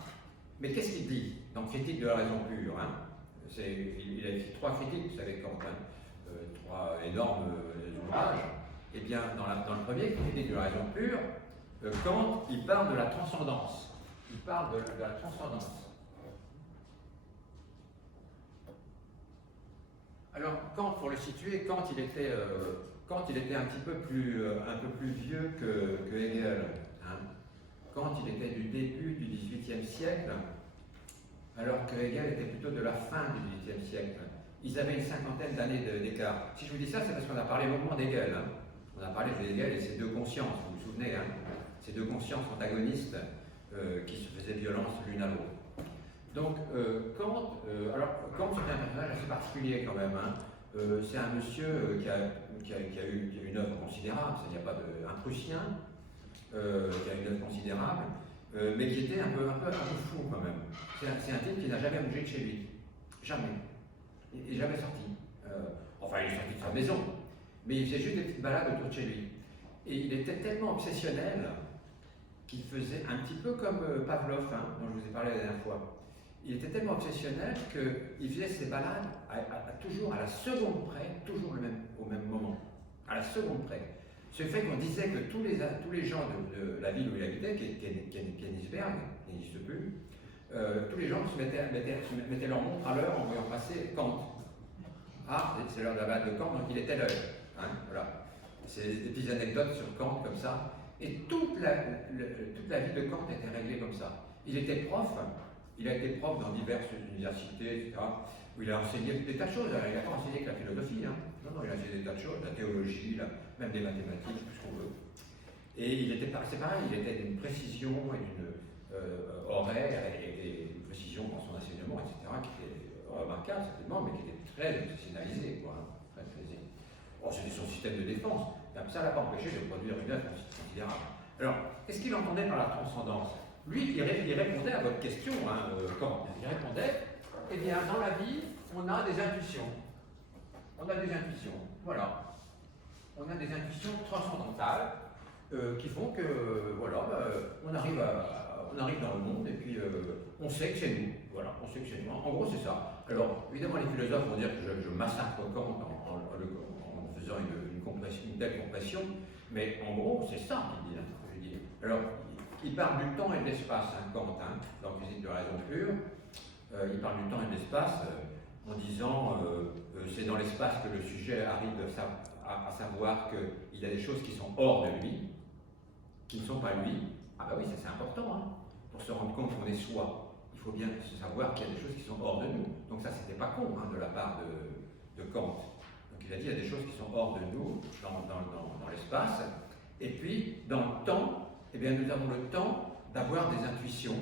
Mais qu'est-ce qu'il dit dans Critique de la raison pure, hein. Il a écrit 3 critiques, vous savez, Kant, hein. 3 énormes ouvrages. Eh bien, dans le premier, Critique de la raison pure, Kant, il parle de la transcendance. Il parle de la transcendance. Alors, Kant, pour le situer, Kant, il était un peu plus vieux que Hegel. Hein. Kant, il était du début du XVIIIe siècle, alors que Hegel était plutôt de la fin du XVIIIe siècle. Ils avaient une 50aine d'années d'écart. Si je vous dis ça, c'est parce qu'on a parlé longuement d'Hegel. Hein. On a parlé d'Hegel et ses deux consciences, vous vous souvenez, hein, ces deux consciences antagonistes qui se faisaient violence l'une à l'autre. Donc, Kant, c'est un personnage assez particulier quand même. Hein. C'est un monsieur qui a eu une œuvre considérable, il n'y a pas un Prussien qui a une œuvre considérable, mais qui était un peu fou quand même. C'est un type qui n'a jamais bougé de chez lui. Jamais. Il n'est jamais sorti. Enfin, il est sorti de sa maison, mais il faisait juste des petites balades autour de chez lui. Et il était tellement obsessionnel qu'il faisait un petit peu comme Pavlov, hein, dont je vous ai parlé la dernière fois. Il était tellement obsessionnel qu'il faisait ses balades toujours à la seconde près, toujours au même moment. À la seconde près. Ce fait qu'on disait que tous les gens de la ville où il habitait, Königsberg, qui n'existe plus, tous les gens se mettaient leur montre à l'heure en voyant passer Kant. Ah, c'est l'heure de la balade de Kant, donc il était l'heure. Hein, voilà. C'est des petites anecdotes sur Kant comme ça. Et toute la vie de Kant était réglée comme ça. Il était prof. Il a été prof dans diverses universités, etc., où il a enseigné des tas de choses. Il n'a pas enseigné que la philosophie. Hein. Non, il a enseigné des tas de choses, la théologie, même des mathématiques, tout ce qu'on veut. Et c'est pareil, il était d'une précision et d'une horaire et une précision dans son enseignement, etc., qui était remarquable, certainement, mais qui était très obsessionnalisé, quoi. Hein, très plaisir. Bon, c'était son système de défense. Ça ne l'a pas empêché de produire une œuvre considérable. Alors, qu'est-ce qu'il entendait par la transcendance? Lui, il répondait à votre question, hein, Kant. Il répondait, eh bien, dans la vie, on a des intuitions. Voilà. On a des intuitions transcendantales qui font que, voilà, on arrive dans le monde et puis on sait que c'est nous. Voilà, on sait que c'est nous. En gros, c'est ça. Alors, évidemment, les philosophes vont dire que je massacre Kant en faisant une telle compression, mais en gros, c'est ça qu'il dit, hein, je veux dire. Alors, il parle du temps et de l'espace, hein, Kant, hein, dans Critique de la raison pure. Il parle du temps et de l'espace en disant c'est dans l'espace que le sujet arrive à savoir qu'il y a des choses qui sont hors de lui, qui ne sont pas lui. Ah bah oui, ça c'est important, hein, pour se rendre compte qu'on est soi. Il faut bien savoir qu'il y a des choses qui sont hors de nous. Donc ça, c'était pas con, hein, de la part de Kant. Donc il a dit il y a des choses qui sont hors de nous, dans l'espace. Et puis, dans le temps, eh bien, nous avons le temps d'avoir des intuitions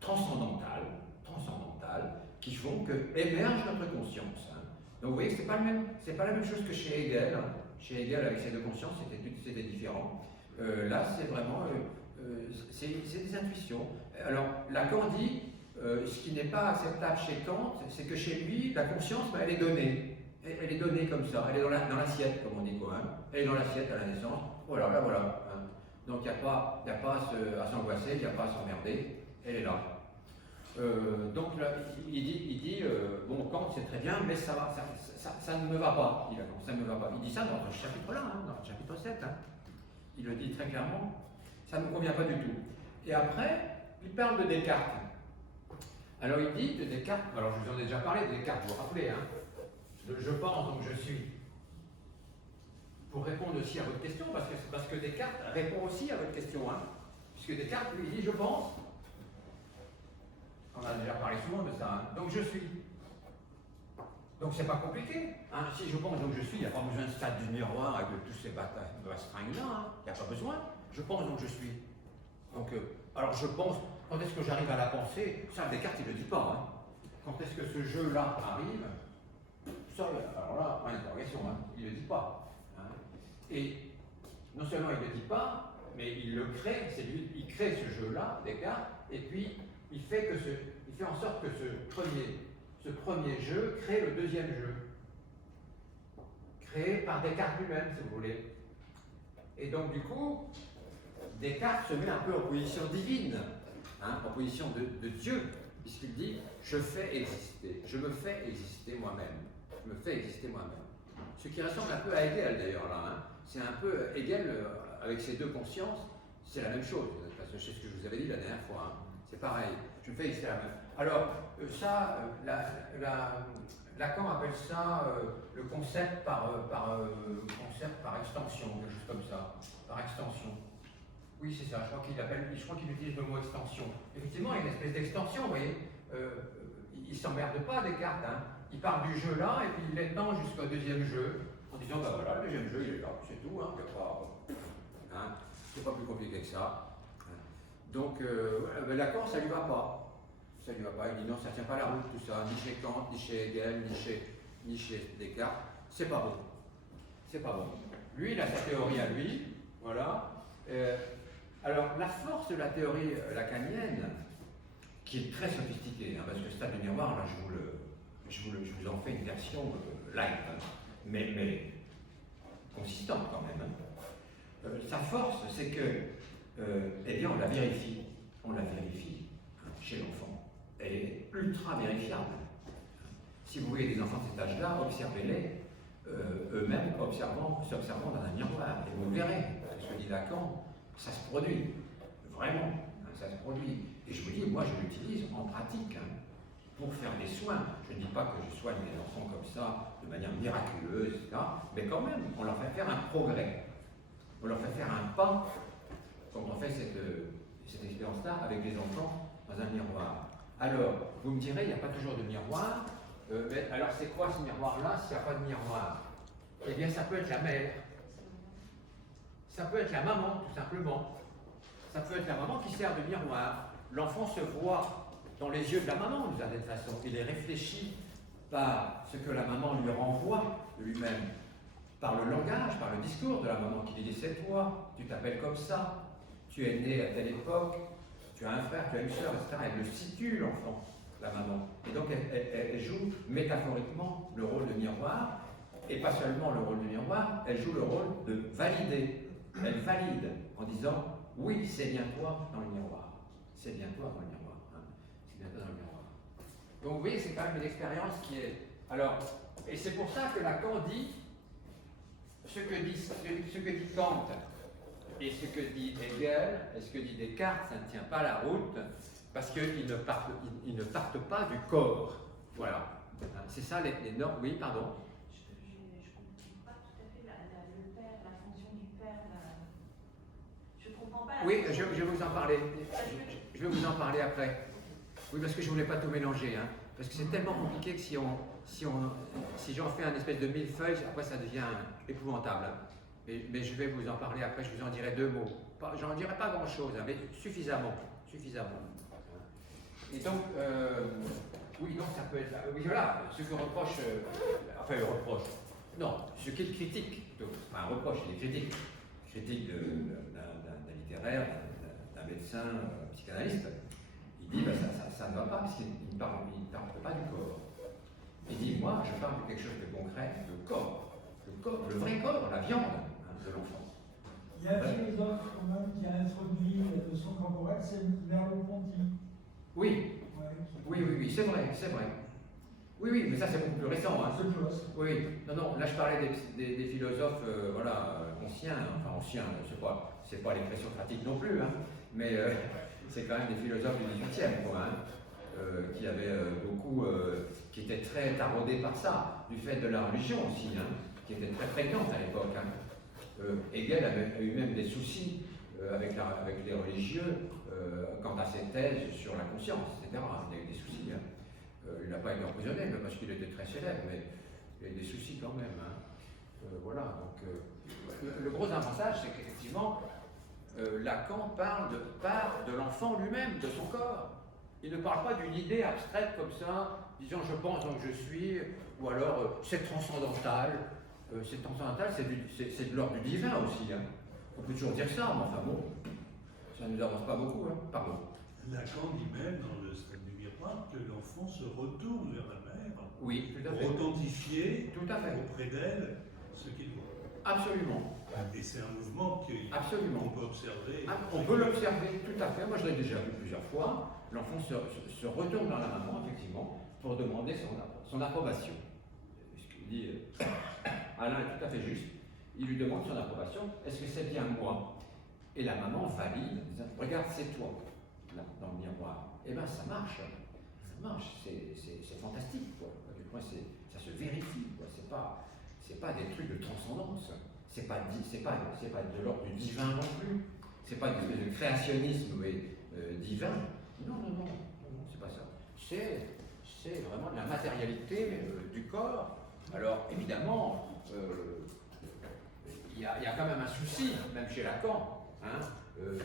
transcendantales, qui font que émerge notre conscience. Hein. Donc vous voyez que c'est pas la même chose que chez Hegel. Hein. Chez Hegel, avec ses deux consciences, c'était différent. Là, c'est vraiment, c'est des intuitions. Alors, Lacan dit, ce qui n'est pas acceptable chez Kant, c'est que chez lui, la conscience, ben, elle est donnée. Elle est donnée comme ça, elle est dans l'assiette, comme on dit quoi. Hein. Elle est dans l'assiette à la naissance. Voilà, là voilà. Hein. Donc il n'y a pas à s'angoisser, il n'y a pas à s'emmerder, elle est là. Donc là, il dit bon, Kant c'est très bien, mais ça ne me va pas, ça ne me va pas. Il dit ça dans ce chapitre-là, hein, dans le chapitre 7. Hein. Il le dit très clairement, ça ne me convient pas du tout. Et après, il parle de Descartes. Alors il dit de Descartes, alors je vous en ai déjà parlé de Descartes, vous vous rappelez, hein, je pense donc je suis. Pour répondre aussi à votre question, parce que Descartes répond aussi à votre question, hein, puisque Descartes lui dit je pense. On a déjà parlé souvent de ça, hein. Donc je suis. Donc c'est pas compliqué. Hein. Si je pense donc je suis, il n'y a pas besoin de stade du miroir avec tous ces bastringues-là, hein. Il n'y a pas besoin. Je pense donc je suis. Donc, alors je pense, quand est-ce que j'arrive à la penser? Ça, Descartes il ne le dit pas. Hein. Quand est-ce que ce jeu-là arrive? Ça, alors là, point d'interrogation, hein. Il ne le dit pas. Hein. Et non seulement il ne le dit pas, mais il le crée, c'est lui, il crée ce jeu-là, Descartes, et puis il fait en sorte que ce premier jeu crée le deuxième jeu. Créé par Descartes lui-même, si vous voulez. Et donc, du coup, Descartes se met un peu en position divine, hein, en position de Dieu, puisqu'il dit « je fais exister, je me fais exister moi-même, je me fais exister moi-même ». Ce qui ressemble un peu à Hegel d'ailleurs là, hein. C'est un peu Hegel avec ses deux consciences, c'est la même chose, parce que c'est ce que je vous avais dit la dernière fois, hein. C'est pareil, je me fais exister la même. Alors ça, Lacan appelle ça le concept par extension, quelque chose comme ça, par extension. Oui, c'est ça, je crois qu'il utilise le mot extension. Effectivement, il y a une espèce d'extension, vous voyez. Il ne s'emmerde pas, Descartes. Hein. Il part du jeu là, et puis il l'étend jusqu'au deuxième jeu, en disant, ben voilà, le deuxième jeu, il est là, c'est tout, hein, hein, c'est pas plus compliqué que ça. Donc, Lacan, ça lui va pas. Ça lui va pas, il dit non, ça tient pas la route, tout ça, ni chez Kant, ni chez Hegel, ni chez Descartes. C'est pas bon. C'est pas bon. Lui, il a sa théorie à lui, voilà. Alors, la force de la théorie lacanienne, qui est très sophistiquée, hein, parce que stade du miroir, là, je vous en fais une version light, hein, mais consistante quand même. Hein. Sa force, c'est que, eh bien, on la vérifie chez l'enfant. Elle est ultra vérifiable. Si vous voyez des enfants de cet âge-là, observez-les eux-mêmes s'observant dans un miroir, et vous verrez, ce que dit Lacan, ça se produit, vraiment, hein, ça se produit. Et je vous dis, moi je l'utilise en pratique, hein, pour faire des soins. Je ne dis pas que je soigne les enfants comme ça, de manière miraculeuse, etc., mais quand même, on leur fait faire un progrès. On leur fait faire un pas quand on fait cette expérience-là avec les enfants dans un miroir. Alors, vous me direz, il n'y a pas toujours de miroir, mais alors c'est quoi ce miroir-là s'il n'y a pas de miroir? Eh bien, ça peut être la mère. Ça peut être la maman, tout simplement. Ça peut être la maman qui sert de miroir. L'enfant se voit dans les yeux de la maman, d'une certaine façon. Il est réfléchi par ce que la maman lui renvoie de lui-même, par le langage, par le discours de la maman qui lui dit « c'est toi, tu t'appelles comme ça, tu es né à telle époque, tu as un frère, tu as une sœur, etc. » Elle le situe, l'enfant, la maman. Et donc elle joue métaphoriquement le rôle de miroir, et pas seulement le rôle de miroir, elle joue le rôle de valider. Elle valide en disant « oui, c'est bien toi dans le miroir. C'est bien toi dans le miroir. Hein. C'est bien toi dans le miroir. » Donc vous voyez, c'est quand même une expérience qui est... Alors, et c'est pour ça que Lacan dit ce que dit Kant et ce que dit Hegel et ce que dit Descartes, ça ne tient pas la route parce qu'ils ne partent pas du corps. Voilà. C'est ça les normes. Oui, pardon. Je ne comprends pas tout à fait le père, la fonction du père. Je ne comprends pas. Oui, je vais vous en parler. Je vais vous en parler après. Oui, parce que je ne voulais pas tout mélanger. Hein, parce que c'est tellement compliqué que si j'en fais un espèce de millefeuille, après ça devient épouvantable. Hein. Mais je vais vous en parler après, je vous en dirai deux mots. J'en dirai pas grand-chose, hein, mais suffisamment. Et donc, oui, donc ça peut être. Oui, voilà, ce que reproche. Enfin, le reproche. Non, ce qu'il critique, plutôt. Enfin, un reproche, il est critique. Critique d'un littéraire, d'un médecin, psychanalyste. Il dit, ben, ça ne va pas, parce qu'il ne parle pas du corps. Il dit, moi, je parle de quelque chose de concret, le corps. Le vrai corps, la viande de l'enfant. Il y a un philosophe quand même qui a introduit la notion corporelle, c'est Merleau-Ponty. Oui, Ouais, oui, c'est vrai, c'est vrai. Oui, mais ça c'est beaucoup plus récent. Hein. c'est plus récent. Oui, non, là je parlais des philosophes anciens, enfin anciens, c'est pas les présocratiques non plus, hein, mais c'est quand même des philosophes du XVIIIe, quoi, hein, qui avaient beaucoup, qui étaient très taraudés par ça, du fait de la religion aussi, hein, qui était très fréquente à l'époque. Hein. Hegel avait eu même des soucis avec les religieux quant à ses thèses sur la conscience, etc. Il a eu des soucis. Hein. Il n'a pas été emprisonné, mais parce qu'il était très célèbre, mais il a eu des soucis quand même. Hein. Voilà, donc le gros avantage, c'est qu'effectivement, Lacan parle de l'enfant lui-même, de son corps. Il ne parle pas d'une idée abstraite comme ça, disant je pense donc je suis, ou alors c'est transcendantal. C'est transcendantal, c'est de l'ordre du divin aussi. Hein. On peut toujours dire ça, mais enfin bon, ça ne nous avance pas beaucoup. Hein. Pardon. Lacan dit même dans le stade du miroir que l'enfant se retourne vers la mère Oui, tout à fait. pour authentifier Tout à fait. auprès d'elle ce qu'il voit. Absolument. Et c'est un mouvement Absolument. qu'on peut observer. On peut l'observer tout à fait. Moi, je l'ai déjà vu plusieurs fois. L'enfant se retourne vers la maman, effectivement, pour demander son approbation. Ce qu'il dit, Alain est tout à fait juste. Il lui demande son approbation. Est-ce que c'est bien moi? Et la maman valide, en disant, regarde, c'est toi, là, dans le miroir. Eh bien, ça marche. Ça marche. C'est fantastique, quoi. À quel point ça se vérifie, quoi. C'est pas des trucs de transcendance. C'est pas de l'ordre du divin non plus. C'est pas une espèce de créationnisme divin. Non, c'est pas ça. C'est vraiment de la matérialité du corps. Alors, évidemment, il y a quand même un souci, même chez Lacan. Hein,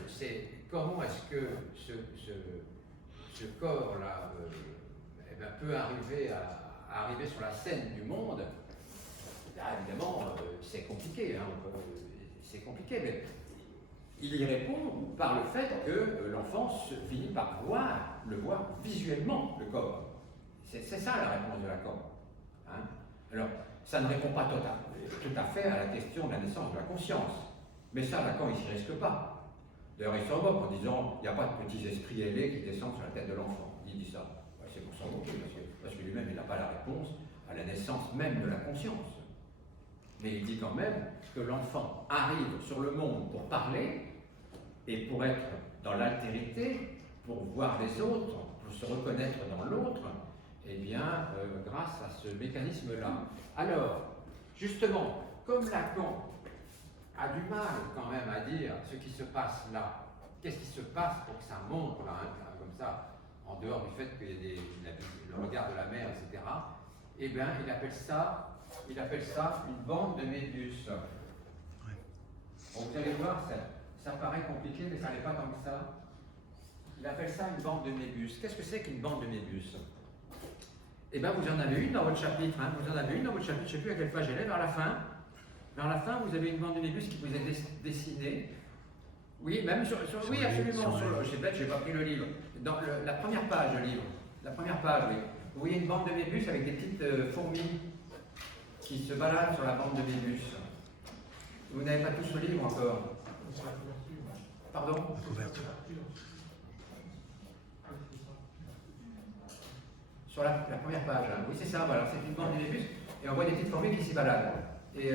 c'est comment est-ce que ce corps-là peut arriver sur la scène du monde. Là, évidemment, c'est compliqué. Hein, c'est compliqué, mais il y répond par le fait que l'enfant finit par le voir visuellement, le corps. C'est ça la réponse de Lacan. Hein. Alors, ça ne répond pas tout à fait à la question de la naissance de la conscience. Mais ça, Lacan, il ne s'y risque pas. D'ailleurs, il s'en moque en disant il n'y a pas de petits esprits ailés qui descendent sur la tête de l'enfant. Il dit ça. C'est pour s'en moquer, parce que lui-même, il n'a pas la réponse à la naissance même de la conscience. Mais il dit quand même que l'enfant arrive sur le monde pour parler et pour être dans l'altérité, pour voir les autres, pour se reconnaître dans l'autre, eh bien, grâce à ce mécanisme-là. Alors, justement, comme Lacan a du mal quand même à dire ce qui se passe là, qu'est-ce qui se passe pour que ça monte là, hein, comme ça, en dehors du fait qu'il y a le regard de la mère, etc., eh bien, il appelle ça une bande de méduses. Donc, vous allez voir, ça paraît compliqué, mais ça n'est pas tant que ça. Il appelle ça une bande de méduses. Qu'est-ce que c'est qu'une bande de méduses? Eh bien, vous en avez une dans votre chapitre. Hein. Vous en avez une dans votre chapitre, je ne sais plus à quelle page elle est, vers la fin. Vers la fin, vous avez une bande de méduses qui vous est dessinée. Oui, même oui, absolument. C'est bête, je n'ai pas pris le livre. Dans la première page, le livre. La première page, oui. Vous voyez une bande de méduses avec des petites fourmis qui se baladent sur la bande de méduses. Vous n'avez pas tous le livre encore. Pardon? Sur la première page. Hein. Oui, c'est ça. Voilà, c'est une bande de méduses et on voit des petites fourmis qui s'y baladent. Et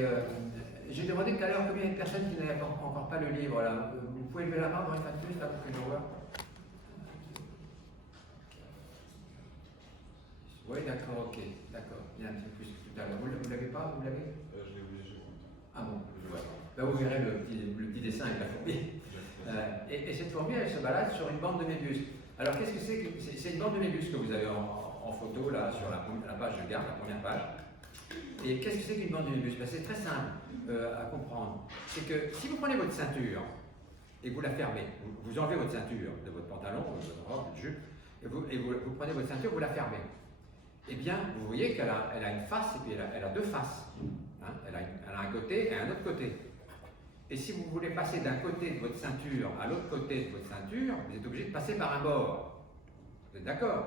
j'ai demandé tout à l'heure combien il y a de personnes qui n'avaient encore pas le livre. Là. Vous pouvez lever la main dans les factus là pour que je vois. Oui, d'accord, ok, d'accord. Il y a un petit peu plus que tout à l'heure. Vous l'avez pas? Vous l'avez? Je l'ai oublié. Ah bon, je vois. Là, vous verrez le petit dessin avec la fourmi. Et cette fourmi, elle se balade sur une bande de méduses. Alors, qu'est-ce que c'est? C'est une bande de méduses que vous avez en photo, là, sur la page de garde, la première page. Et qu'est-ce que c'est qu'une bande de méduses? Ben, c'est très simple à comprendre. C'est que si vous prenez votre ceinture et que vous la fermez, vous enlevez votre ceinture de votre pantalon, de votre robe, de jupe, vous prenez votre ceinture, vous la fermez. Eh bien, vous voyez qu'elle a une face et puis elle a deux faces. Hein, elle a un côté et un autre côté. Et si vous voulez passer d'un côté de votre ceinture à l'autre côté de votre ceinture, vous êtes obligé de passer par un bord. Vous êtes d'accord?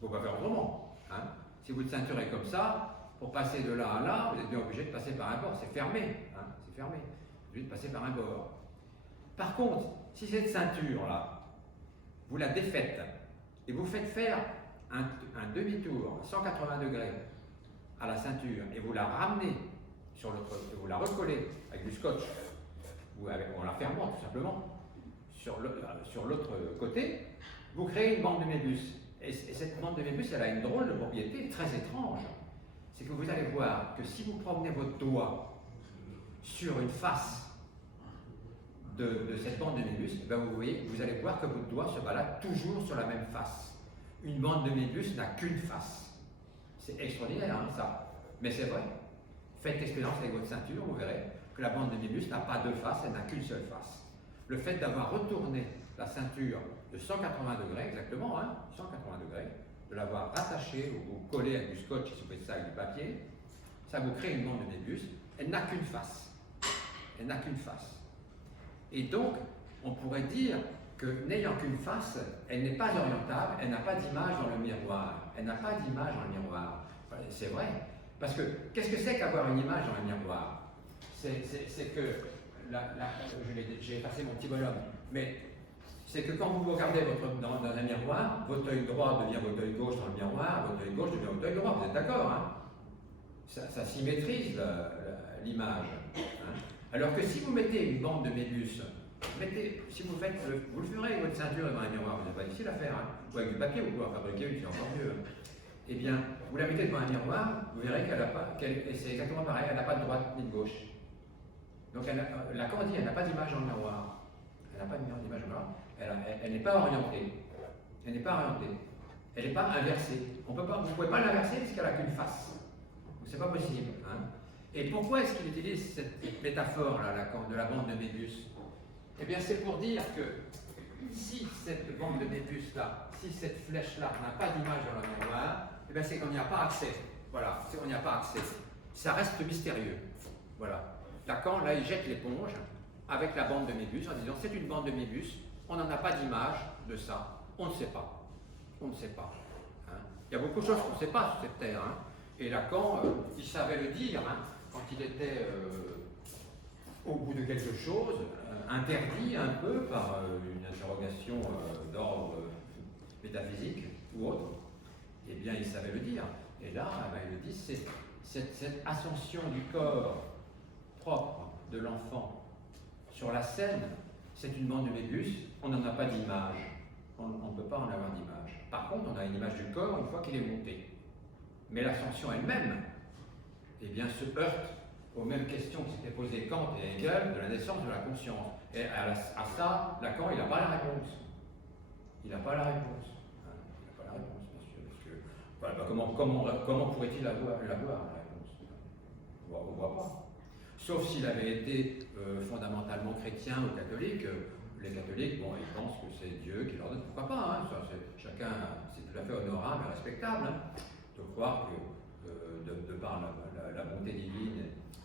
Il ne faut pas faire autrement. Hein. Si votre ceinture est comme ça, pour passer de là à là, vous êtes bien obligé de passer par un bord. C'est fermé. Hein, c'est fermé. Vous êtes obligé de passer par un bord. Par contre, si cette ceinture-là, vous la défaites et vous faites faire un demi-tour à 180 degrés à la ceinture et vous la ramenez sur l'autre, vous la recollez avec du scotch ou en la fermant tout simplement sur l'autre côté, vous créez une bande de Mébus. Et cette bande de Mébus, elle a une drôle de propriété très étrange. C'est que vous allez voir que si vous promenez votre doigt sur une face de cette bande de Mébus, ben vous allez voir que votre doigt se balade toujours sur la même face. Une bande de Mébus n'a qu'une face. C'est extraordinaire, hein, ça. Mais c'est vrai. Faites l'expérience avec votre ceinture, vous verrez que la bande de Mébus n'a pas deux faces, elle n'a qu'une seule face. Le fait d'avoir retourné la ceinture de 180 degrés, exactement, hein, 180 degrés, de l'avoir rattachée ou collée avec du scotch, si vous faites ça avec du papier, ça vous crée une bande de Mébus. Elle n'a qu'une face. Elle n'a qu'une face. Et donc, on pourrait dire que n'ayant qu'une face, elle n'est pas orientable, elle n'a pas d'image dans le miroir. Elle n'a pas d'image dans le miroir. C'est vrai. Parce que, qu'est-ce que c'est qu'avoir une image dans le miroir? C'est que, j'ai effacé mon petit bonhomme, mais c'est que quand vous regardez dans un miroir, votre œil droit devient votre œil gauche dans le miroir, votre œil gauche devient votre œil droit, vous êtes d'accord, hein? Ça symétrise l'image. Hein? Alors que si vous mettez une bande de Mébus, si vous le ferez avec votre ceinture devant un miroir, vous n'avez pas difficile à faire, hein? Ou avec du papier, vous pouvez en fabriquer une, c'est encore mieux. Hein? Eh bien, vous la mettez devant un miroir, vous verrez et c'est exactement pareil, elle n'a pas de droite ni de gauche. Donc la Cordy, elle n'a pas d'image dans le miroir. Elle n'a pas d'image dans le miroir. Elle n'est pas orientée. Elle n'est pas orientée. Elle n'est pas inversée. Vous ne pouvez pas l'inverser puisqu'elle n'a qu'une face. Donc c'est pas possible. Hein. Et pourquoi est-ce qu'il utilise cette métaphore-là, de la bande de Mébus? Eh bien, c'est pour dire que si cette bande de Mébus-là, si cette flèche-là n'a pas d'image dans le miroir, eh bien, c'est qu'on n'y a pas accès. Voilà, c'est qu'on n'y a pas accès. Ça reste mystérieux. Voilà. Lacan, là, il jette l'éponge avec la bande de Mébus en disant c'est une bande de Mébus, on n'en a pas d'image de ça, on ne sait pas. On ne sait pas. Hein. Il y a beaucoup de choses qu'on ne sait pas sur cette terre. Hein. Et Lacan, il savait le dire hein, quand il était au bout de quelque chose, interdit un peu par une interrogation d'ordre métaphysique ou autre. Eh bien, il savait le dire. Et là, il le dit, c'est cette ascension du corps propre de l'enfant sur la scène, c'est une bande de Mébus, on n'en a pas d'image. On ne peut pas en avoir d'image. Par contre, on a une image du corps une fois qu'il est monté. Mais l'ascension elle-même, eh bien, se heurte aux mêmes questions que s'étaient posées Kant et Hegel de la naissance de la conscience. Et à ça, Lacan, il n'a pas la réponse. Il n'a pas la réponse. Hein, il n'a pas la réponse, bien sûr. Parce que, voilà, comment pourrait-il avoir la réponse? On ne voit pas. Sauf s'il avait été fondamentalement chrétien ou catholique. Les catholiques, bon, ils pensent que c'est Dieu qui leur donne, pourquoi pas, hein, chacun, c'est tout à fait honorable et respectable, hein, de croire que de par la bonté divine,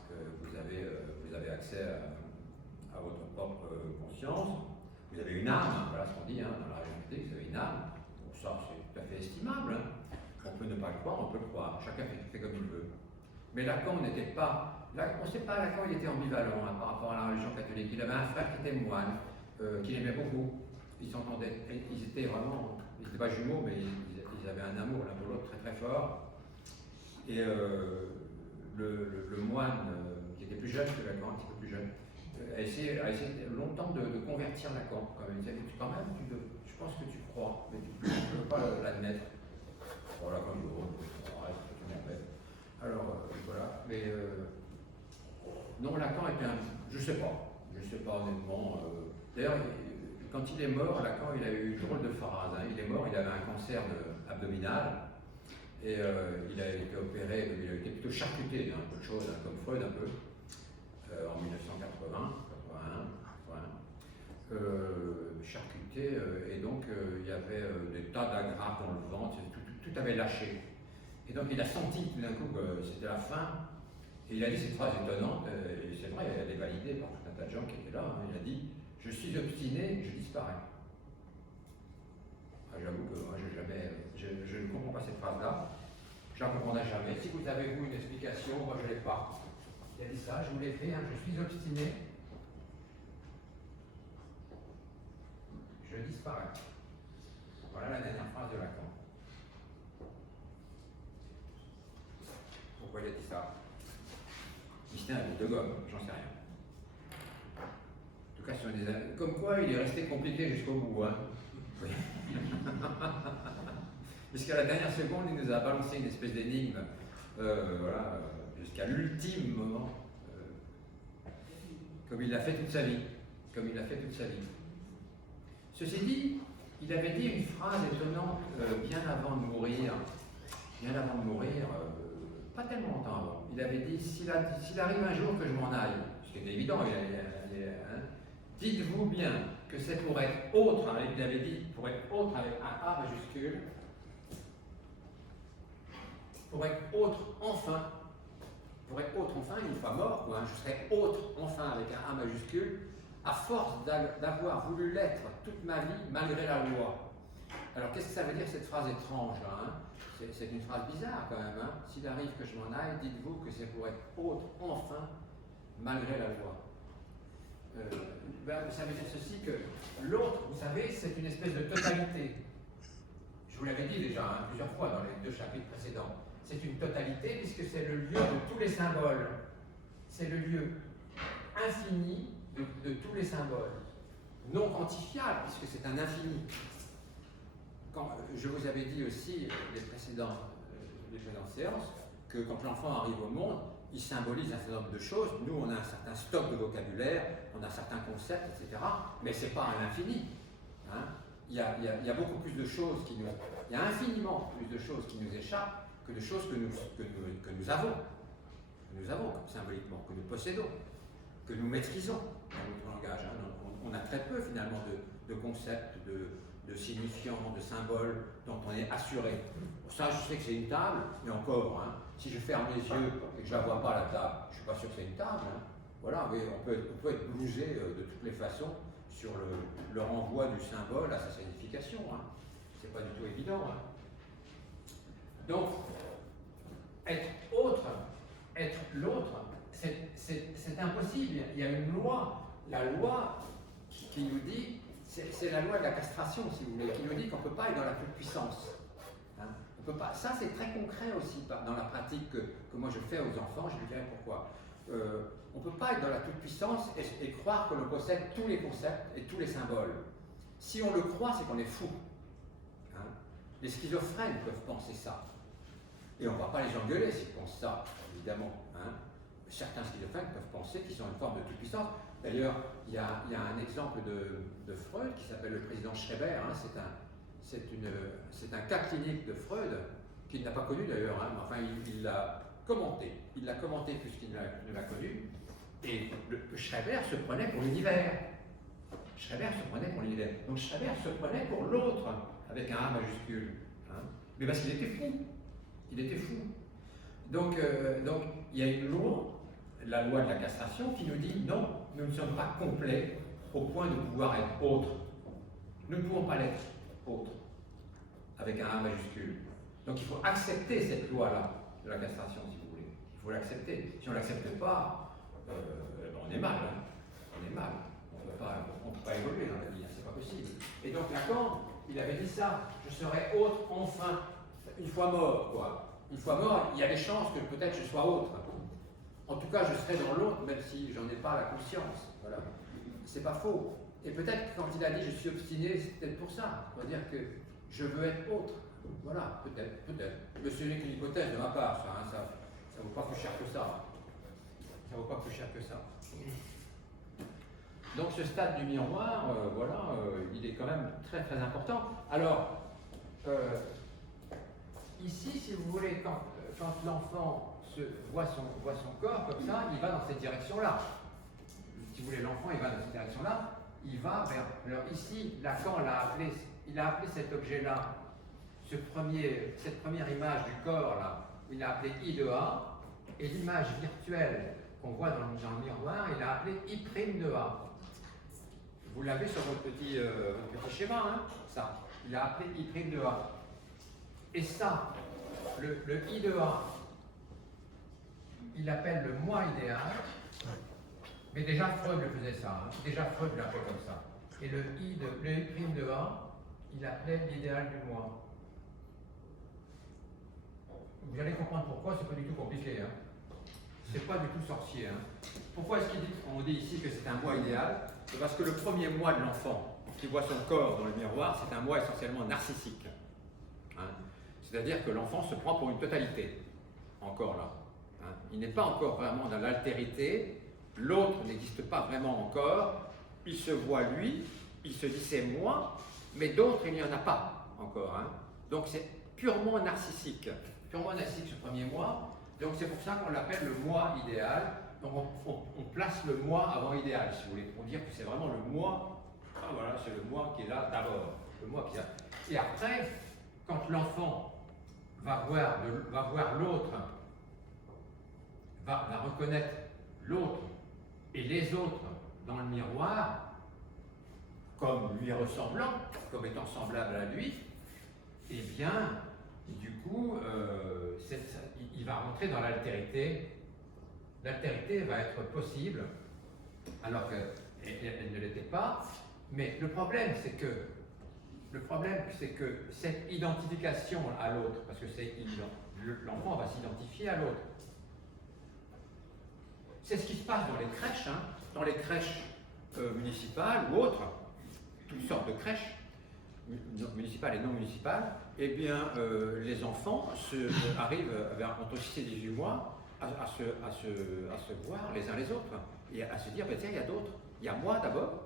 que vous avez accès à votre propre conscience, vous avez une âme, voilà ce qu'on dit hein, dans la religion catholique, vous avez une âme, bon, ça c'est tout à fait estimable, hein. On peut ne pas le croire, on peut le croire, chacun fait comme il veut. Mais Lacan n'était pas, on ne sait pas, Lacan il était ambivalent hein, par rapport à la religion catholique, il avait un frère qui était moine, qu'il aimait beaucoup, ils s'entendaient, ils étaient vraiment, ils n'étaient pas jumeaux, mais ils avaient un amour l'un pour l'autre très très fort. Et le moine, qui était plus jeune que Lacan, un petit peu plus jeune, a essayé longtemps de convertir Lacan. Quand même, il disait, quand même, je pense que tu crois, mais tu ne veux pas l'admettre. Voilà, comme c'est une merveille. Alors, voilà, mais non, Lacan était je sais pas honnêtement. D'ailleurs, quand il est mort, Lacan, il a eu une drôle de phrase. Hein. Il est mort, il avait un cancer abdominal et il a été opéré, il a été plutôt charcuté, hein, peu de choses, hein, comme Freud un peu, en 1980, 81. charcuté, et donc il y avait des tas d'agrafes dans le ventre, tout avait lâché. Et donc il a senti tout d'un coup que c'était la fin, et il a dit cette phrase étonnante, et c'est vrai, elle est validée par tout un tas de gens qui étaient là, hein. Il a dit « Je suis obstiné, je disparais ». Ah, j'avoue que moi je ne comprends pas cette phrase-là, je ne la comprendrai jamais. Si vous avez vous une explication, moi je ne l'ai pas. Il a dit ça, je vous l'ai fait, hein, je suis obstiné, je disparais. Voilà la dernière phrase de Lacan. Pourquoi il a dit ça? Si c'était un bout de gomme, j'en sais rien. En tout cas, sur des... comme quoi il est resté compliqué jusqu'au bout. Hein. Oui. Jusqu'à la dernière seconde, il nous a balancé une espèce d'énigme, voilà, jusqu'à l'ultime moment, comme il l'a fait toute sa vie. Comme il l'a fait toute sa vie. Ceci dit, il avait dit une phrase étonnante bien avant de mourir, pas tellement longtemps avant. Il avait dit, s'il arrive un jour que je m'en aille, ce qui est évident, hein, dites-vous bien que c'est pour être autre, il avait dit, pour être autre avec un A majuscule, pour être autre enfin, une fois mort, hein, je serai autre enfin avec un A majuscule, à force d'avoir voulu l'être toute ma vie malgré la loi. Alors qu'est-ce que ça veut dire cette phrase étrange là, hein? C'est une phrase bizarre quand même. Hein? S'il arrive que je m'en aille, dites-vous que c'est pour être autre enfin malgré la loi. Ça veut dire ceci que l'autre, vous savez, c'est une espèce de totalité. Je vous l'avais dit déjà hein, plusieurs fois dans les 2 chapitres précédents. C'est une totalité puisque c'est le lieu de tous les symboles. C'est le lieu infini de tous les symboles. Non quantifiable puisque c'est un infini. Quand, je vous avais dit aussi les précédentes séances que quand l'enfant arrive au monde, il symbolise un certain nombre de choses. Nous, on a un certain stock de vocabulaire, on a certains concepts, etc. Mais ce n'est pas un infini. Hein. Il y a beaucoup plus de choses qui nous... Il y a infiniment plus de choses qui nous échappent que de choses que nous avons. Que nous avons symboliquement, que nous possédons, que nous maîtrisons dans notre langage. Hein. On a très peu finalement de concepts, de signifiants, de symboles dont on est assuré. Ça, je sais que c'est une table, mais encore, hein, si je ferme les yeux et que je ne la vois pas la table, je ne suis pas sûr que c'est une table. Hein. Voilà, oui, on peut être blousé de toutes les façons sur le renvoi du symbole à sa signification. Hein. C'est pas du tout évident. Hein. Donc, être autre, être l'autre, c'est impossible. Il y a une loi, la loi qui nous dit, c'est la loi de la castration, si vous voulez, qui nous dit qu'on ne peut pas être dans la toute-puissance. Hein. On peut pas. Ça, c'est très concret aussi dans la pratique que moi je fais aux enfants, je vous dirai pourquoi. On ne peut pas être dans la toute-puissance et croire que l'on possède tous les concepts et tous les symboles. Si on le croit, c'est qu'on est fou. Hein. Les schizophrènes peuvent penser ça. Et on ne va pas les engueuler s'ils pensent ça, évidemment. Hein. Certains schizophrènes peuvent penser qu'ils ont une forme de toute-puissance. D'ailleurs, il y a un exemple de Freud qui s'appelle le président Schreber. Hein. C'est un cas clinique de Freud qu'il n'a pas connu d'ailleurs. Hein. Enfin, il l'a commenté. Il l'a commenté puisqu'il ne l'a connu. Et Schreber se prenait pour l'univers. Schreber se prenait pour l'univers. Donc Schreber se prenait pour l'autre avec un A majuscule. Hein. Mais parce qu'il était fou. Il était fou. Donc, il y a une loi, la loi de la castration, qui nous dit non, nous ne sommes pas complets au point de pouvoir être autres. Nous ne pouvons pas l'être autres, avec un A majuscule. Donc il faut accepter cette loi-là de la castration, si vous voulez. Il faut l'accepter. Si on ne l'accepte pas, on est mal. Hein. On est mal. On ne peut pas évoluer dans la vie, hein. C'est pas possible. Et donc Lacan, il avait dit ça, je serai autre enfin, une fois mort, quoi. Une fois mort, il y a des chances que peut-être je sois autre. En tout cas, je serai dans l'autre, même si j'en ai pas la conscience. Voilà. C'est pas faux. Et peut-être quand il a dit je suis obstiné, c'est peut-être pour ça. On va dire que je veux être autre. Voilà, peut-être. Mais ce n'est qu'une hypothèse de ma part, ça. Hein, ça vaut pas plus cher que ça. Ça vaut pas plus cher que ça. Donc ce stade du miroir, il est quand même très très important. Alors, ici, si vous voulez, quand l'enfant voit son corps comme ça, il va dans cette direction-là. Si vous voulez, l'enfant, il va dans cette direction-là. il va vers. Alors ici, Lacan il a appelé cet objet-là, cette première image du corps là, il l'a appelé I de A, et l'image virtuelle qu'on voit dans le miroir, il a appelé I' de A. Vous l'avez sur votre petit schéma, hein, ça. Il a appelé I' de A. Et ça, le I de A, il appelle le moi idéal. Mais déjà Freud le faisait ça. Hein. Déjà Freud l'appelait comme ça. Et le I' de A, il appelait l'idéal du moi. Vous allez comprendre pourquoi, c'est pas du tout compliqué. Hein. C'est pas du tout sorcier. Hein. Pourquoi est-ce qu'on dit ici que c'est un moi idéal? C'est parce que le premier moi de l'enfant, qui voit son corps dans le miroir, c'est un moi essentiellement narcissique. Hein. C'est-à-dire que l'enfant se prend pour une totalité, encore là. Hein. Il n'est pas encore vraiment dans l'altérité, l'autre n'existe pas vraiment encore, il se voit lui, il se dit c'est moi, mais d'autres il n'y en a pas encore. Hein. Donc c'est purement narcissique ce premier moi, donc c'est pour ça qu'on l'appelle le moi idéal. Donc on place le moi avant idéal, si vous voulez, pour dire que c'est vraiment le moi. Ah, voilà, c'est le moi qui est là d'abord, le moi qui est là. Et après, quand l'enfant va voir l'autre, va reconnaître l'autre et les autres dans le miroir, comme lui ressemblant, comme étant semblable à lui, eh bien, du coup, il va rentrer dans l'altérité. L'altérité va être possible, alors qu'elle ne l'était pas. Mais le problème, c'est que cette identification à l'autre, parce que l'enfant va s'identifier à l'autre. C'est ce qui se passe dans les crèches, hein, dans les crèches municipales ou autres, toutes sortes de crèches, municipales et non municipales. Eh bien, les enfants arrivent entre 6 et 18 mois à se voir les uns les autres et à se dire, ben, tiens, il y a d'autres. Il y a moi d'abord,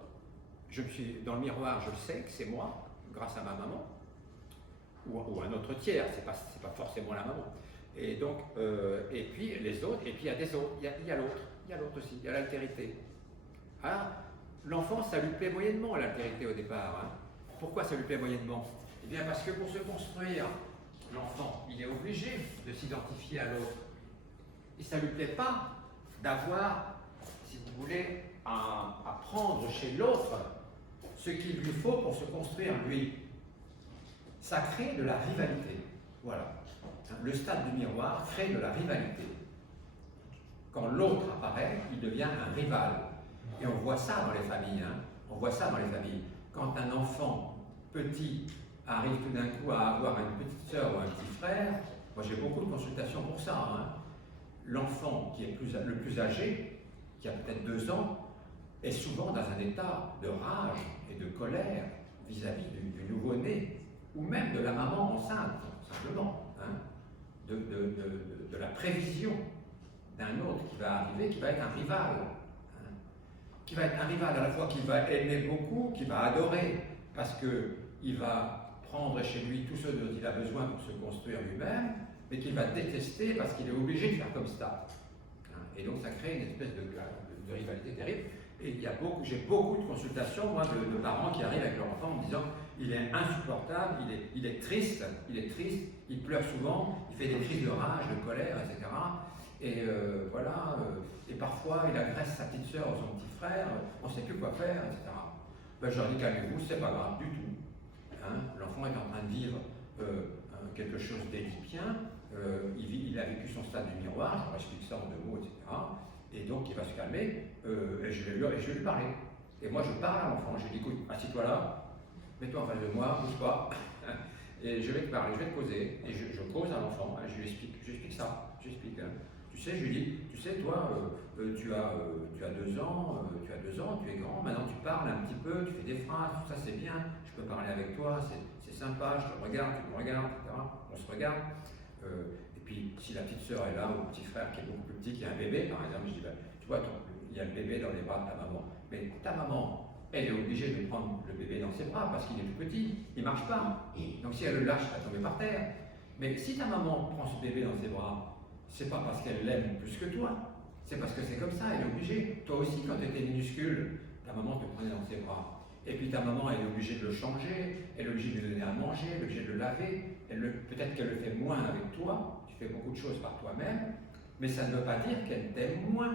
je me suis dans le miroir, je le sais que c'est moi, grâce à ma maman, ou un autre tiers, c'est pas forcément la maman. Et donc, et puis les autres, et puis il y a des autres, il y a l'autre aussi, il y a l'altérité. Alors, l'enfant, ça lui plaît moyennement l'altérité au départ. Hein. Pourquoi ça lui plaît moyennement? Eh bien parce que pour se construire, l'enfant, il est obligé de s'identifier à l'autre. Et ça ne lui plaît pas d'avoir, si vous voulez, à prendre chez l'autre ce qu'il lui faut pour se construire lui. Ça crée de la rivalité. Voilà. Le stade du miroir crée de la rivalité. Quand l'autre apparaît, il devient un rival. Et on voit ça dans les familles. Hein. On voit ça dans les familles. Quand un enfant petit arrive tout d'un coup à avoir une petite sœur ou un petit frère, moi j'ai beaucoup de consultations pour ça. Hein. L'enfant qui est le plus âgé, qui a peut-être 2 ans, est souvent dans un état de rage et de colère vis-à-vis du nouveau-né, ou même de la maman enceinte, simplement, hein, de la prévision d'un autre qui va arriver, qui va être un rival. Hein, qui va être un rival à la fois qui va aimer beaucoup, qui va adorer, parce qu'il va prendre chez lui tout ce dont il a besoin pour se construire lui-même, mais qu'il va détester parce qu'il est obligé de faire comme ça. Et donc ça crée une espèce de rivalité terrible. Et j'ai beaucoup de consultations, moi, de parents qui arrivent avec leur enfant en me disant il est insupportable, il est triste, il pleure souvent, il fait des crises de rage, de colère, etc. Et voilà, et parfois il agresse sa petite sœur ou son petit frère, on ne sait plus quoi faire, etc. Ben, je leur dis calmez-vous, c'est pas grave du tout. Hein, l'enfant est en train de vivre quelque chose d'édipien, il a vécu son stade du miroir, je leur explique ça en 2 mots, etc. Et donc il va se calmer, et je vais lui parler. Et moi je parle à l'enfant, je lui dis écoute, assis-toi là, mets-toi en face de moi, bouge pas, et je vais te parler, je vais te causer, et je cause à l'enfant, je lui explique ça, j'explique. Hein. Tu sais, je lui dis, tu sais, toi, tu as 2 ans, tu es grand, maintenant tu parles un petit peu, tu fais des phrases, tout ça c'est bien, je peux parler avec toi, c'est sympa, je te regarde, tu me regardes, etc. On se regarde. Et puis, si la petite sœur est là, ou le petit frère qui est beaucoup plus petit, qui a un bébé, par exemple, je dis, ben, tu vois, il y a le bébé dans les bras de ta maman. Mais ta maman, elle est obligée de prendre le bébé dans ses bras parce qu'il est tout petit, il ne marche pas. Donc si elle le lâche, elle va tomber par terre. Mais si ta maman prend ce bébé dans ses bras, c'est pas parce qu'elle l'aime plus que toi, c'est parce que c'est comme ça, elle est obligée. Toi aussi, quand tu étais minuscule, ta maman te prenait dans ses bras. Et puis ta maman, elle est obligée de le changer, elle est obligée de lui donner à manger, elle est obligée de le laver. Peut-être qu'elle le fait moins avec toi, tu fais beaucoup de choses par toi-même, mais ça ne veut pas dire qu'elle t'aime moins.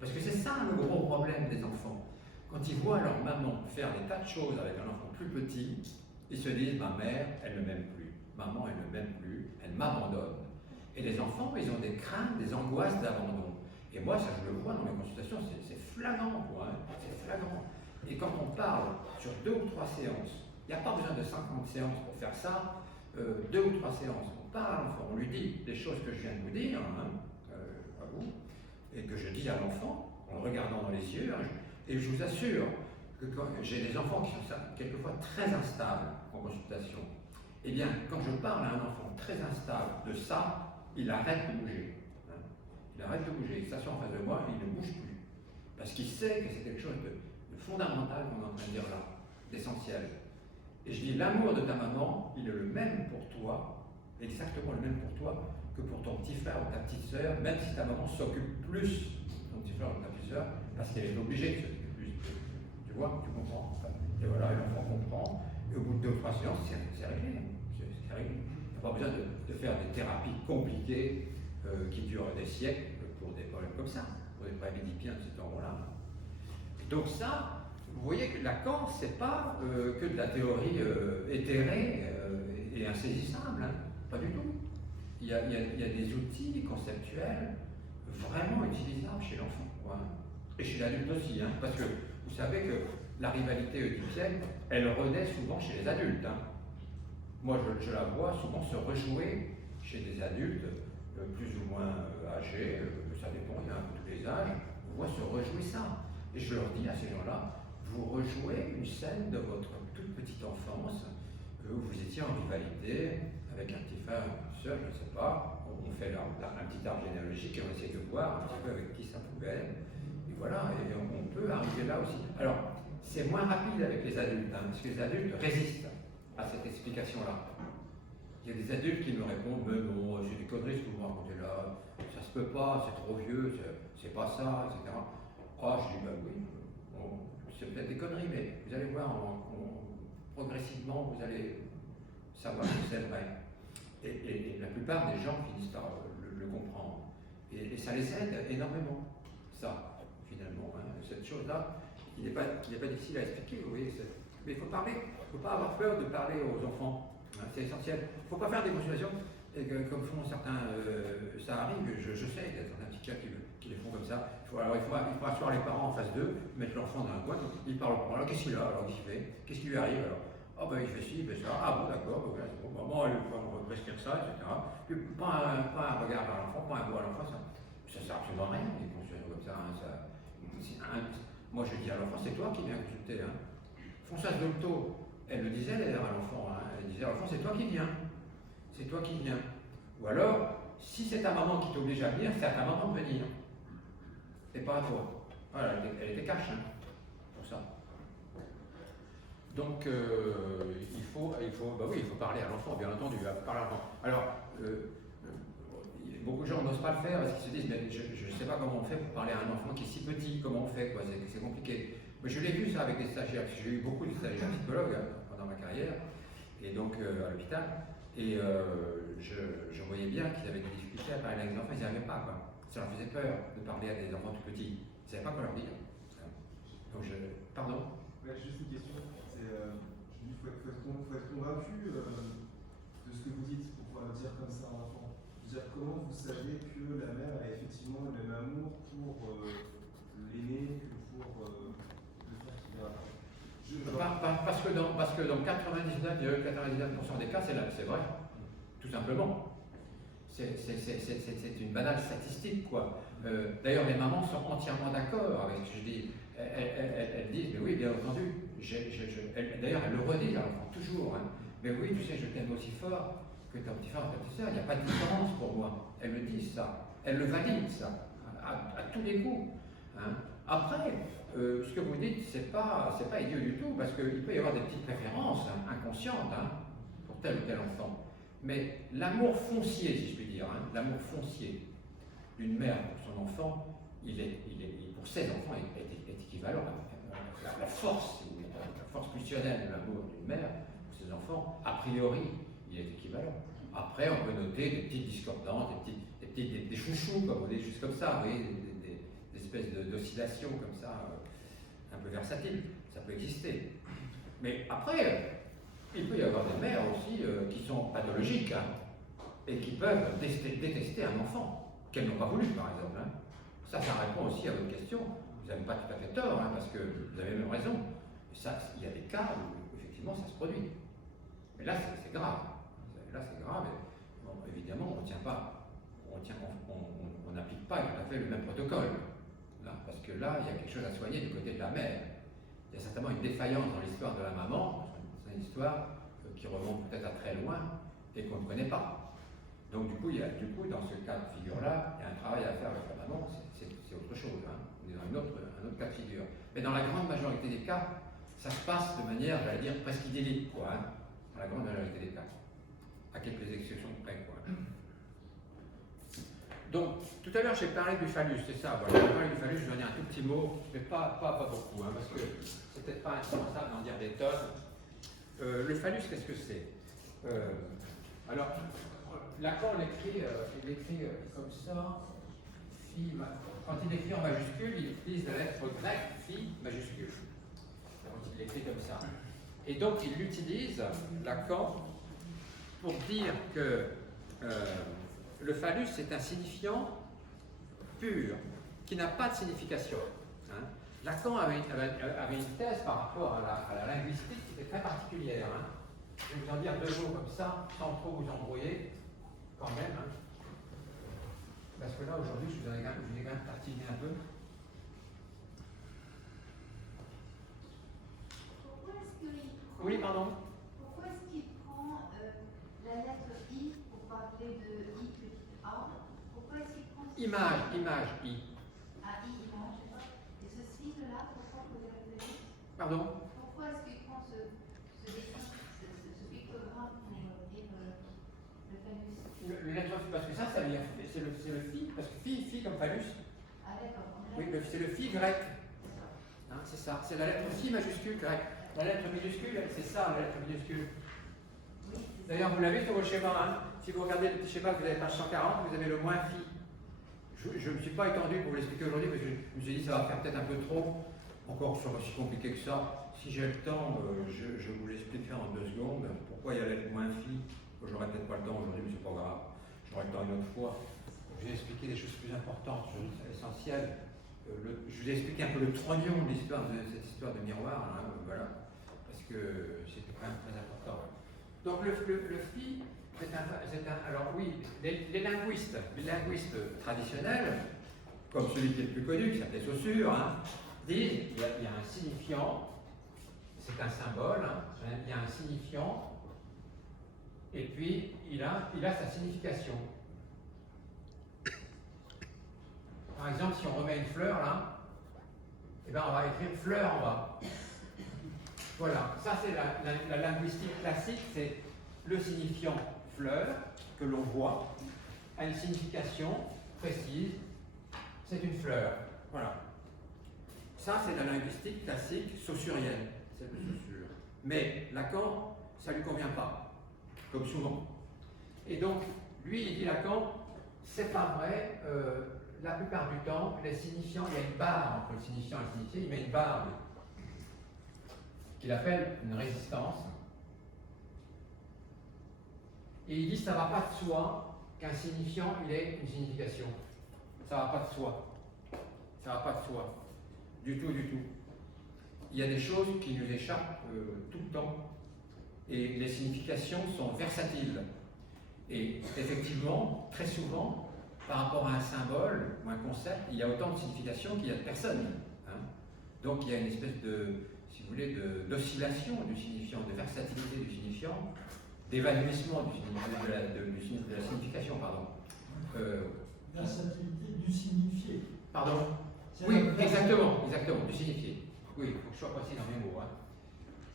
Parce que c'est ça le gros problème des enfants. Quand ils voient leur maman faire des tas de choses avec un enfant plus petit, ils se disent, ma mère, elle ne m'aime plus. Maman, elle ne m'aime plus, elle m'abandonne. Et les enfants, ils ont des craintes, des angoisses d'abandon. Et moi, ça je le vois dans mes consultations, c'est flagrant, quoi, hein, c'est flagrant. Et quand on parle sur 2 ou 3 séances, il n'y a pas besoin de 50 séances pour faire ça, 2 ou 3 séances, on parle à l'enfant, on lui dit les choses que je viens de vous dire, hein, à vous, et que je dis à l'enfant, en le regardant dans les yeux, hein, et je vous assure que quand j'ai des enfants qui sont quelquefois très instables en consultation, eh bien, quand je parle à un enfant très instable de ça, il arrête de bouger. Hein. Il arrête de bouger, il s'assoit en face de moi, il ne bouge plus. Parce qu'il sait que c'est quelque chose de fondamental qu'on est en train de dire là, d'essentiel. Et je dis, l'amour de ta maman, il est le même pour toi, exactement le même pour toi, que pour ton petit frère ou ta petite sœur, même si ta maman s'occupe plus de ton petit frère ou ta petite sœur, parce qu'elle est obligée de s'occuper plus. Tu vois, tu comprends. Et voilà, et l'enfant comprend, et au bout de 2 ou 3 séances, c'est réglé. C'est réglé. Il n'y a pas besoin de faire des thérapies compliquées qui durent des siècles pour des problèmes comme ça, pour des problèmes édipiens de cet ordre-là. Donc ça, vous voyez que Lacan, c'est pas que de la théorie éthérée et insaisissable, hein. Pas du tout. Il y a des outils conceptuels vraiment utilisables chez l'enfant, quoi. Et chez l'adulte aussi, hein, parce que vous savez que la rivalité oedipienne, elle renaît souvent chez les adultes. Hein. Moi, je la vois souvent se rejouer chez des adultes plus ou moins âgés, ça dépend, il y a un peu tous les âges, on voit se rejouer ça. Et je leur dis à ces gens-là, vous rejouez une scène de votre toute petite enfance où vous étiez en rivalité avec un petit frère, une soeur, je ne sais pas, on fait un petit arbre généalogique et on essaie de voir un petit peu avec qui ça pouvait être. Et voilà, et on peut arriver là aussi. Alors, c'est moins rapide avec les adultes, hein, parce que les adultes résistent à cette explication-là. Il y a des adultes qui me répondent, mais non, c'est des conneries ce que vous me racontez là, ça se peut pas, c'est trop vieux, c'est pas ça, etc. Ah, je dis, ben oui, c'est peut-être des conneries, mais vous allez voir, progressivement, vous allez savoir que c'est vrai. Et la plupart des gens finissent par le comprendre. Et ça les aide énormément, ça, finalement. Hein. Cette chose-là, qui n'est pas difficile à expliquer, vous voyez. Mais il faut parler, il ne faut pas avoir peur de parler aux enfants. Hein, c'est essentiel. Il ne faut pas faire des consultations, et comme font certains, ça arrive, je sais, il y a certains psychiatres qui les font comme ça. Il faut asseoir les parents en face d'eux, mettre l'enfant dans un coin, ils parlent au alors qu'est-ce qu'il a, alors qu'est-ce qu'il fait, qu'est-ce qui lui arrive alors. Ah ben il fait ci, il fait ça, ah bon d'accord, ben, c'est bon, maman elle va respire ça, etc. Puis pas un regard vers l'enfant, pas un mot à l'enfant, ça sert absolument à rien, des consultations comme ça. Moi je dis à l'enfant, c'est toi qui viens consulter. Hein. Françoise Dolto, elle le disait d'ailleurs à l'enfant, hein, elle disait à l'enfant, c'est toi qui viens. C'est toi qui viens. Ou alors, si c'est ta maman qui t'oblige à venir, c'est à ta maman de venir. C'est pas à toi. Voilà, elle était cash, hein, pour ça. Donc, il faut parler à l'enfant, bien entendu, parler à l'enfant. Alors, beaucoup de gens n'osent pas le faire parce qu'ils se disent, mais je ne sais pas comment on fait pour parler à un enfant qui est si petit, comment on fait, quoi, c'est compliqué. Mais je l'ai vu ça avec des stagiaires, parce que j'ai eu beaucoup de stagiaires psychologues hein, pendant ma carrière, et donc à l'hôpital, et je voyais bien qu'ils avaient des difficultés à parler avec les enfants, ils n'y arrivaient pas, quoi. Ça leur faisait peur de parler à des enfants tout petits, ils ne savaient pas quoi leur dire. Donc pardon. Ouais, juste une question, il faut être convaincu de ce que vous dites pour pouvoir le dire comme ça à un enfant. Je veux dire, comment vous savez que la mère a effectivement le même amour pour l'aîné que pour le frère qui vient Parce que dans 99,99% des cas, c'est vrai, tout simplement. C'est une banale statistique, quoi. D'ailleurs, les mamans sont entièrement d'accord avec ce que je dis. Elles disent, mais oui, bien entendu. D'ailleurs, elles le redisent à l'enfant, toujours. Hein. Mais oui, tu sais, je t'aime aussi fort que ton petit frère ou ta petite sœur. Il n'y a pas de différence pour moi. Elles le disent, ça. Elles le valident, ça, à tous les coups. Hein. Après, ce que vous dites, c'est pas idiot du tout, parce qu'il peut y avoir des petites préférences hein, inconscientes hein, pour tel ou tel enfant. Mais l'amour foncier, si je puis dire, hein, l'amour foncier d'une mère pour son enfant, pour ses enfants, est équivalent la force, si vous voulez, la force pulsionnelle de l'amour d'une mère pour ses enfants, a priori, il est équivalent. Après, on peut noter des petites discordances, des chouchous, comme on dit, des choses comme ça, vous voyez, des espèces d'oscillations comme ça, un peu versatiles. Ça peut exister. Mais après, il peut y avoir des mères aussi qui sont pathologiques hein, et qui peuvent détester un enfant qu'elles n'ont pas voulu, par exemple. Hein. Ça répond aussi à votre question. Vous n'avez pas tout à fait tort, hein, parce que vous avez même raison. Ça, il y a des cas où effectivement ça se produit. Mais là, c'est grave. Là, c'est grave. Et, bon, évidemment, on n'applique pas tout à fait le même protocole. Là, parce que là, il y a quelque chose à soigner du côté de la mère. Il y a certainement une défaillance dans l'histoire de la maman. C'est une histoire qui remonte peut-être à très loin et qu'on ne connaît pas. Donc, du coup, dans ce cas de figure-là, il y a un travail à faire avec la maman. C'est autre chose. Hein. On est dans un autre cas de figure. Mais dans la grande majorité des cas, ça se passe de manière, j'allais dire, presque idyllique, quoi. Hein, dans la grande majorité des cas. À quelques exceptions près, quoi. Donc, tout à l'heure, j'ai parlé du phallus, c'est ça. Voilà, j'ai parlé du phallus, je vais dire un tout petit mot, mais pas beaucoup, hein, parce que c'est peut-être pas indispensable d'en dire des tonnes. Le phallus, qu'est-ce que c'est alors, Lacan l'écrit comme ça. Quand il écrit en majuscule, il utilise la lettre grecque phi majuscule. Donc, il l'écrit comme ça. Et donc, il l'utilise, Lacan, pour dire que le phallus est un signifiant pur, qui n'a pas de signification. Hein. Lacan avait une thèse par rapport à la linguistique qui était très particulière. Hein. Je vais vous en dire deux mots comme ça, sans trop vous embrouiller, quand même. Hein. Parce que là, aujourd'hui, je vous ai quand même tartiné un peu. Pourquoi est-ce qu'il prend, Oui, pardon. pourquoi est-ce qu'il prend la lettre I pour parler de I petit a? Pourquoi est-ce qu'il prend Image, I. Ah, I, image. Et ce signe-là, pourquoi vous avez dit? Pardon. Pourquoi est-ce qu'il prend ce pictogramme pour dire le phallus? Parce que ça veut dire, c'est le phi, parce que phi comme phallus. Ah, d'accord. Oui, c'est le phi grec. Hein, c'est ça, c'est la lettre phi majuscule grecque. La lettre minuscule, c'est ça, la lettre minuscule. Oui, D'ailleurs, vous l'avez sur vos schémas. Hein. Si vous regardez le petit schéma que vous avez page 140, vous avez le moins phi. Je ne me suis pas étendu pour vous l'expliquer aujourd'hui parce que je me suis dit ça va faire peut-être un peu trop. Encore sur aussi compliqué que ça. Si j'ai le temps, je vous l'expliquerai en 2 secondes. Pourquoi il y a la lettre moins phi? J'aurai peut-être pas le temps aujourd'hui, mais c'est pas grave. J'aurai le temps une autre fois. Je vais expliquer des choses plus importantes, des choses essentielles. Je vous ai expliqué un peu le trognon de cette histoire de miroir, hein, voilà, parce que c'était quand même très important. Donc le phi, alors oui, les linguistes traditionnels, comme celui qui est le plus connu, qui s'appelait Saussure, hein, disent il y a un signifiant, c'est un symbole, hein, il y a un signifiant, et puis il a sa signification. Par exemple, si on remet une fleur là, eh ben on va écrire fleur en bas. Voilà, ça c'est la linguistique classique, c'est le signifiant fleur que l'on voit a une signification précise, c'est une fleur. Voilà. Ça c'est la linguistique classique saussurienne, celle de Saussure. Mais Lacan, ça ne lui convient pas, comme souvent. Et donc, lui, il dit Lacan, c'est pas vrai. La plupart du temps, les signifiants, il y a une barre entre le signifiant et le signifié, il met une barre qu'il appelle une résistance. Et il dit ça ne va pas de soi qu'un signifiant il ait une signification. Ça ne va pas de soi. Ça ne va pas de soi. Du tout, du tout. Il y a des choses qui nous échappent tout le temps. Et les significations sont versatiles. Et effectivement, très souvent, par rapport à un symbole ou un concept, il y a autant de significations qu'il y a de personnes. Hein. Donc il y a une espèce de, si vous voulez, d'oscillation du signifiant, de versatilité du signifiant, d'évanouissement de la signification, pardon. Versatilité du signifié. Pardon. C'est Oui, la- exactement, du signifié. Oui, il faut que je sois précis dans mes mots. Hein.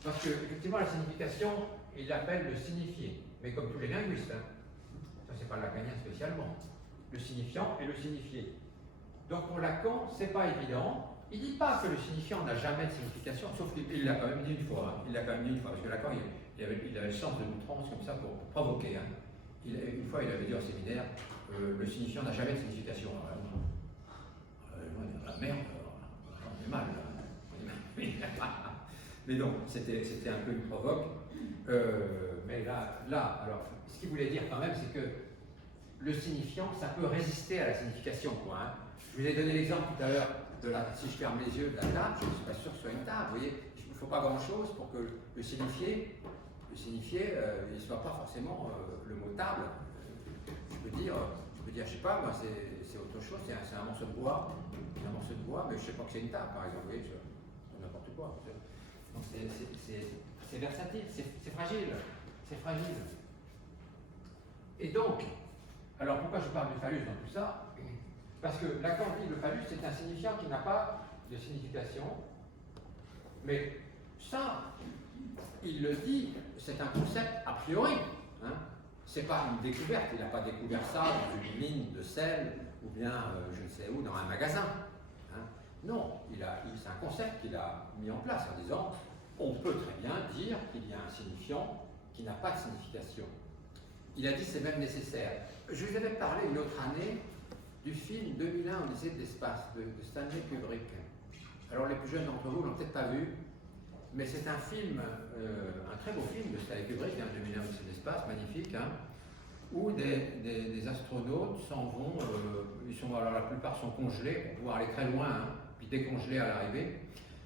Parce que, effectivement, la signification, il l'appelle le signifié. Mais comme tous les linguistes, hein. Ça c'est pas lacanien spécialement. Le signifiant et le signifié. Donc pour Lacan, c'est pas évident il ne dit pas que le signifiant n'a jamais de signification, sauf qu'il l'a quand même dit une fois. Hein. Il l'a quand même dit une fois, parce que Lacan, il avait le sens de l'outrance comme ça pour provoquer. Hein. Une fois, il avait dit au séminaire, le signifiant n'a jamais de signification. La merde, on est mal. Là. Mais donc, c'était un peu une provoque. Mais là, alors, ce qu'il voulait dire quand même, c'est que le signifiant, ça peut résister à la signification. Quoi, hein. Je vous ai donné l'exemple tout à l'heure si je ferme les yeux de la table, je ne suis pas sûr que ce soit une table. Vous voyez, il ne faut pas grand-chose pour que le signifié, il ne soit pas forcément le mot table. Je peux dire, je sais pas, moi, c'est autre chose, c'est un morceau de bois, mais je ne sais pas que c'est une table, par exemple. Vous voyez, n'importe quoi. Donc c'est versatile, c'est fragile. Et donc, alors pourquoi je parle du phallus dans tout ça? Parce que Lacan dit que le phallus c'est un signifiant qui n'a pas de signification, mais ça, il le dit, c'est un concept a priori. Hein. C'est pas une découverte, il n'a pas découvert ça dans une mine de sel ou bien je ne sais où dans un magasin. Hein. Non, c'est un concept qu'il a mis en place en disant on peut très bien dire qu'il y a un signifiant qui n'a pas de signification. Il a dit c'est même nécessaire. Je vous avais parlé une autre année du film 2001 Odyssée de l'espace de Stanley Kubrick. Alors les plus jeunes d'entre vous l'ont peut-être pas vu, mais c'est un film, un très beau film de Stanley Kubrick, 2001 Odyssée de l'espace, magnifique, hein, où des astronautes s'en vont, alors la plupart sont congelés pour pouvoir aller très loin, hein, puis décongelés à l'arrivée,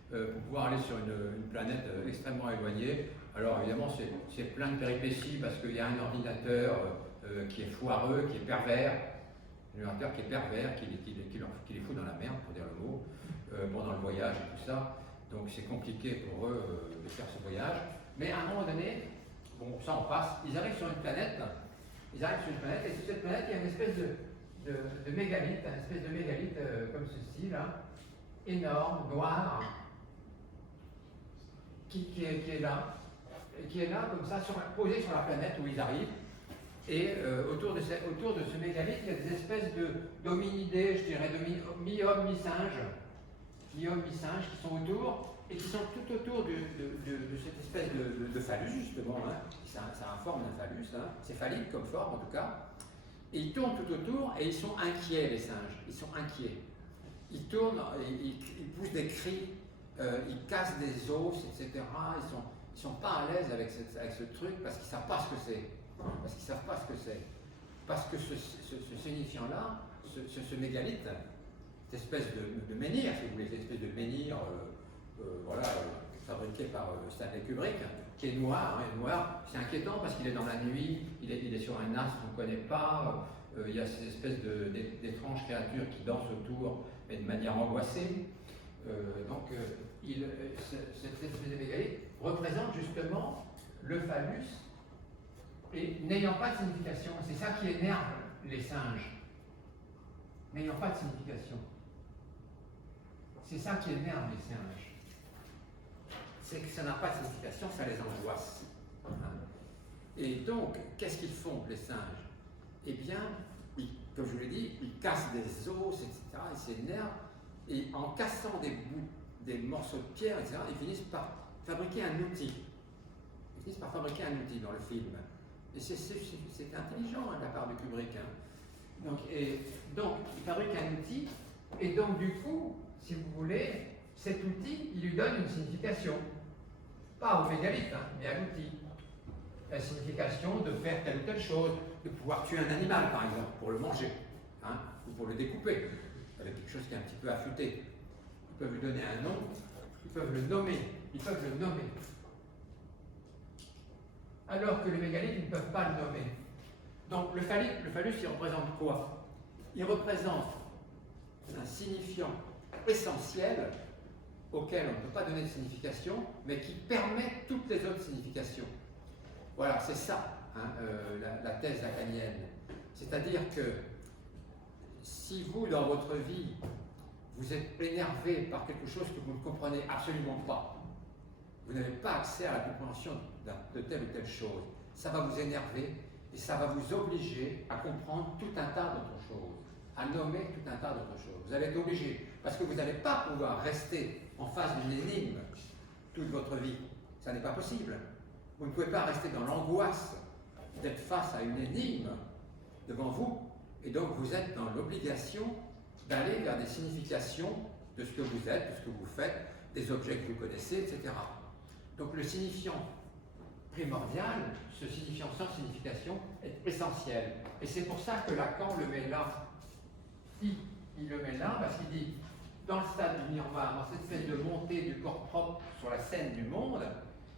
pour pouvoir aller sur une planète extrêmement éloignée. Alors évidemment c'est plein de péripéties parce qu'il y a un ordinateur qui est foireux, qui est pervers, un ordinateur qui est pervers, qui les fout dans la merde, pour dire le mot, pendant le voyage et tout ça. Donc c'est compliqué pour eux de faire ce voyage. Mais à un moment donné, bon ça on passe, ils arrivent sur une planète, et sur cette planète il y a une espèce de mégalith, comme ceci là, énorme, noir, qui est là comme ça, posé sur la planète où ils arrivent. Et autour de ce mégalithe, il y a des espèces d'hominidés, je dirais, de mi-hommes, mi-singes, qui sont autour, et qui sont tout autour de cette espèce de phallus, justement. Hein. Ça a la forme d'un phallus, hein. C'est phallique comme forme, en tout cas. Et ils tournent tout autour, et ils sont inquiets, les singes. Ils sont inquiets. Ils tournent, ils poussent des cris, ils cassent des os, etc. Ils sont pas à l'aise avec ce truc, parce qu'ils savent pas ce que c'est. Parce que ce signifiant-là, ce mégalithe, cette espèce de menhir, si vous voulez, cette espèce de menhir fabriqué par Stanley Kubrick, qui est noir, c'est inquiétant parce qu'il est dans la nuit, il est sur un astre qu'on ne connaît pas, il y a ces espèces d'étranges créatures qui dansent autour, mais de manière angoissée. Cette espèce de mégalithe représente justement le phallus, et n'ayant pas de signification. C'est ça qui énerve les singes. N'ayant pas de signification. C'est ça qui énerve les singes. C'est que ça n'a pas de signification, ça les angoisse. Et donc, qu'est-ce qu'ils font, les singes? Eh bien, comme je vous l'ai dit, ils cassent des os, etc., ils s'énervent, et en cassant des morceaux de pierre, etc., ils finissent par fabriquer un outil. Dans le film. Et c'est intelligent de la part de Kubrick. Hein. Donc, il fabrique un outil, et donc du coup, si vous voulez, cet outil, il lui donne une signification. Pas au mégalithe, hein, mais à l'outil. La signification de faire telle ou telle chose, de pouvoir tuer un animal, par exemple, pour le manger, hein, ou pour le découper, avec quelque chose qui est un petit peu affûté. Ils peuvent lui donner un nom, ils peuvent le nommer. Alors que les mégalithes, ils ne peuvent pas le nommer. Donc le phallus, il représente quoi? Il représente un signifiant essentiel auquel on ne peut pas donner de signification, mais qui permet toutes les autres significations. Voilà, c'est ça, hein, la thèse lacanienne. C'est-à-dire que si vous, dans votre vie, vous êtes énervé par quelque chose que vous ne comprenez absolument pas, vous n'avez pas accès à la compréhension de telle ou telle chose, ça va vous énerver et ça va vous obliger à comprendre tout un tas d'autres choses, à nommer tout un tas d'autres choses. Vous allez être obligé, Parce que vous n'allez pas pouvoir rester en face d'une énigme toute votre vie. Ça n'est pas possible. Vous ne pouvez pas rester dans l'angoisse d'être face à une énigme devant vous, et donc vous êtes dans l'obligation d'aller vers des significations de ce que vous êtes, de ce que vous faites, des objets que vous connaissez, etc. Donc le signifiant primordial, ce signifiant sans signification, est essentiel. Et c'est pour ça que Lacan le met là. Il le met là parce qu'il dit, dans le stade du nirvana, dans cette espèce de montée du corps propre sur la scène du monde,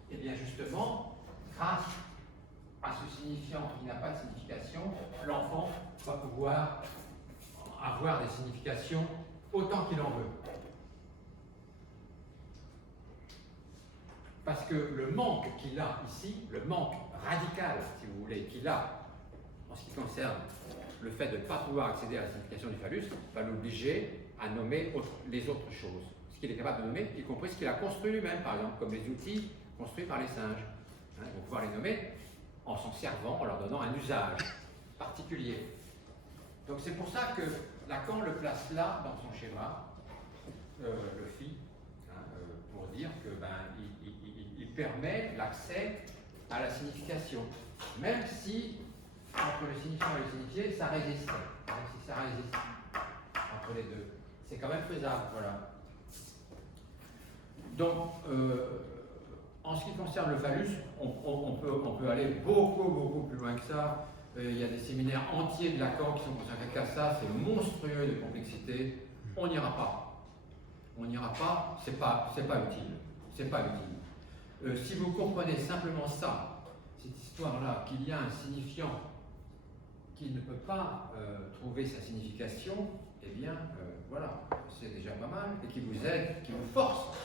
et bien justement, grâce à ce signifiant qui n'a pas de signification, l'enfant va pouvoir avoir des significations autant qu'il en veut. Parce que le manque qu'il a ici, le manque radical, si vous voulez, qu'il a en ce qui concerne le fait de ne pas pouvoir accéder à la signification du phallus, va l'obliger à nommer les autres choses. Ce qu'il est capable de nommer, y compris ce qu'il a construit lui-même, par exemple, comme les outils construits par les singes. Ils vont pouvoir les nommer en s'en servant, en leur donnant un usage particulier. Donc c'est pour ça que Lacan le place là dans son schéma, le phi, pour dire que il permet l'accès à la signification, même si entre le signifiant et le signifié, ça résiste. Si ça résiste entre les deux, c'est quand même faisable, voilà. Donc, en ce qui concerne le phallus, on peut aller beaucoup plus loin que ça. Il y a des séminaires entiers de Lacan qui sont consacrés qu'à ça. C'est monstrueux de complexité. On n'ira pas. On n'ira pas. C'est pas utile. C'est pas utile. Si vous comprenez simplement ça, cette histoire-là, qu'il y a un signifiant qui ne peut pas trouver sa signification, eh bien, voilà, c'est déjà pas mal, et qui vous aide, qui vous force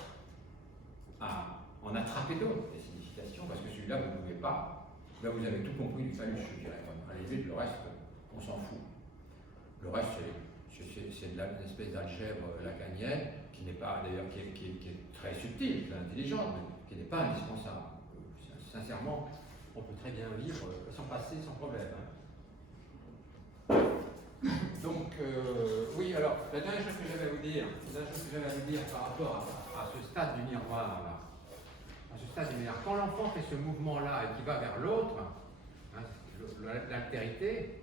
à en attraper d'autres, des significations, parce que celui-là, vous ne pouvez pas. Là, vous avez tout compris du phallus, je dirais. À la limite, le reste, on s'en fout. Le reste, c'est une espèce d'algèbre lacanienne, qui n'est pas, d'ailleurs, qui est très subtile, très intelligente, mais qui n'est pas indispensable. Sincèrement, on peut très bien vivre sans passer, sans problème. Donc, oui, alors, la dernière chose que j'avais à vous dire, par rapport à ce stade du miroir, là, à ce stade du miroir, quand l'enfant fait ce mouvement-là et qu'il va vers l'autre, l'altérité,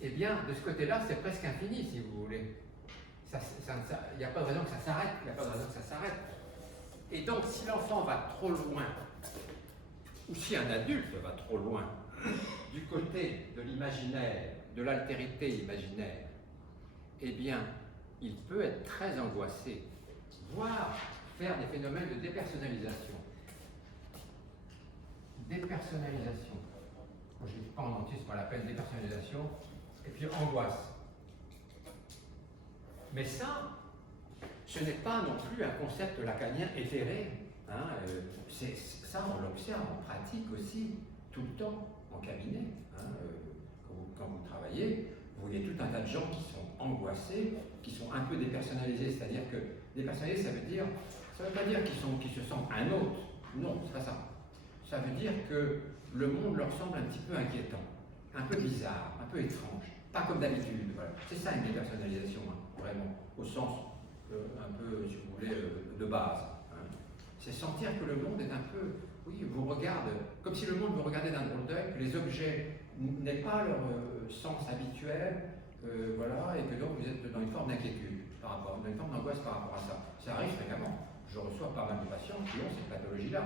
eh bien, de ce côté-là, c'est presque infini, si vous voulez. Il n'y a pas de raison que ça s'arrête. Et donc, si l'enfant va trop loin, ou si un adulte va trop loin, du côté de l'imaginaire, de l'altérité imaginaire, eh bien, il peut être très angoissé, voire faire des phénomènes de dépersonnalisation. Dépersonnalisation. Je ne dis pas en entier ce qu'on appelle dépersonnalisation, et puis angoisse. Mais ça, ce n'est pas non plus un concept lacanien éthéré. Ça, on l'observe en pratique aussi, tout le temps, en cabinet. Quand vous travaillez, vous voyez tout un tas de gens qui sont angoissés, qui sont un peu dépersonnalisés. C'est-à-dire que dépersonnalisés, ça ne veut pas dire qu'ils se sentent un autre. Non, c'est pas ça. Ça veut dire que le monde leur semble un petit peu inquiétant, un peu bizarre, un peu étrange, pas comme d'habitude. Voilà. C'est ça une dépersonnalisation, vraiment, au sens un peu, si vous voulez, de base. C'est sentir que le monde est un peu, oui, vous regarde, comme si le monde vous regardait d'un drôle d'œil, que les objets n'aient pas leur sens habituel, voilà, et que donc vous êtes dans une forme d'inquiétude, dans une forme d'angoisse par rapport à ça. Ça arrive fréquemment. Je reçois pas mal de patients qui ont cette pathologie-là.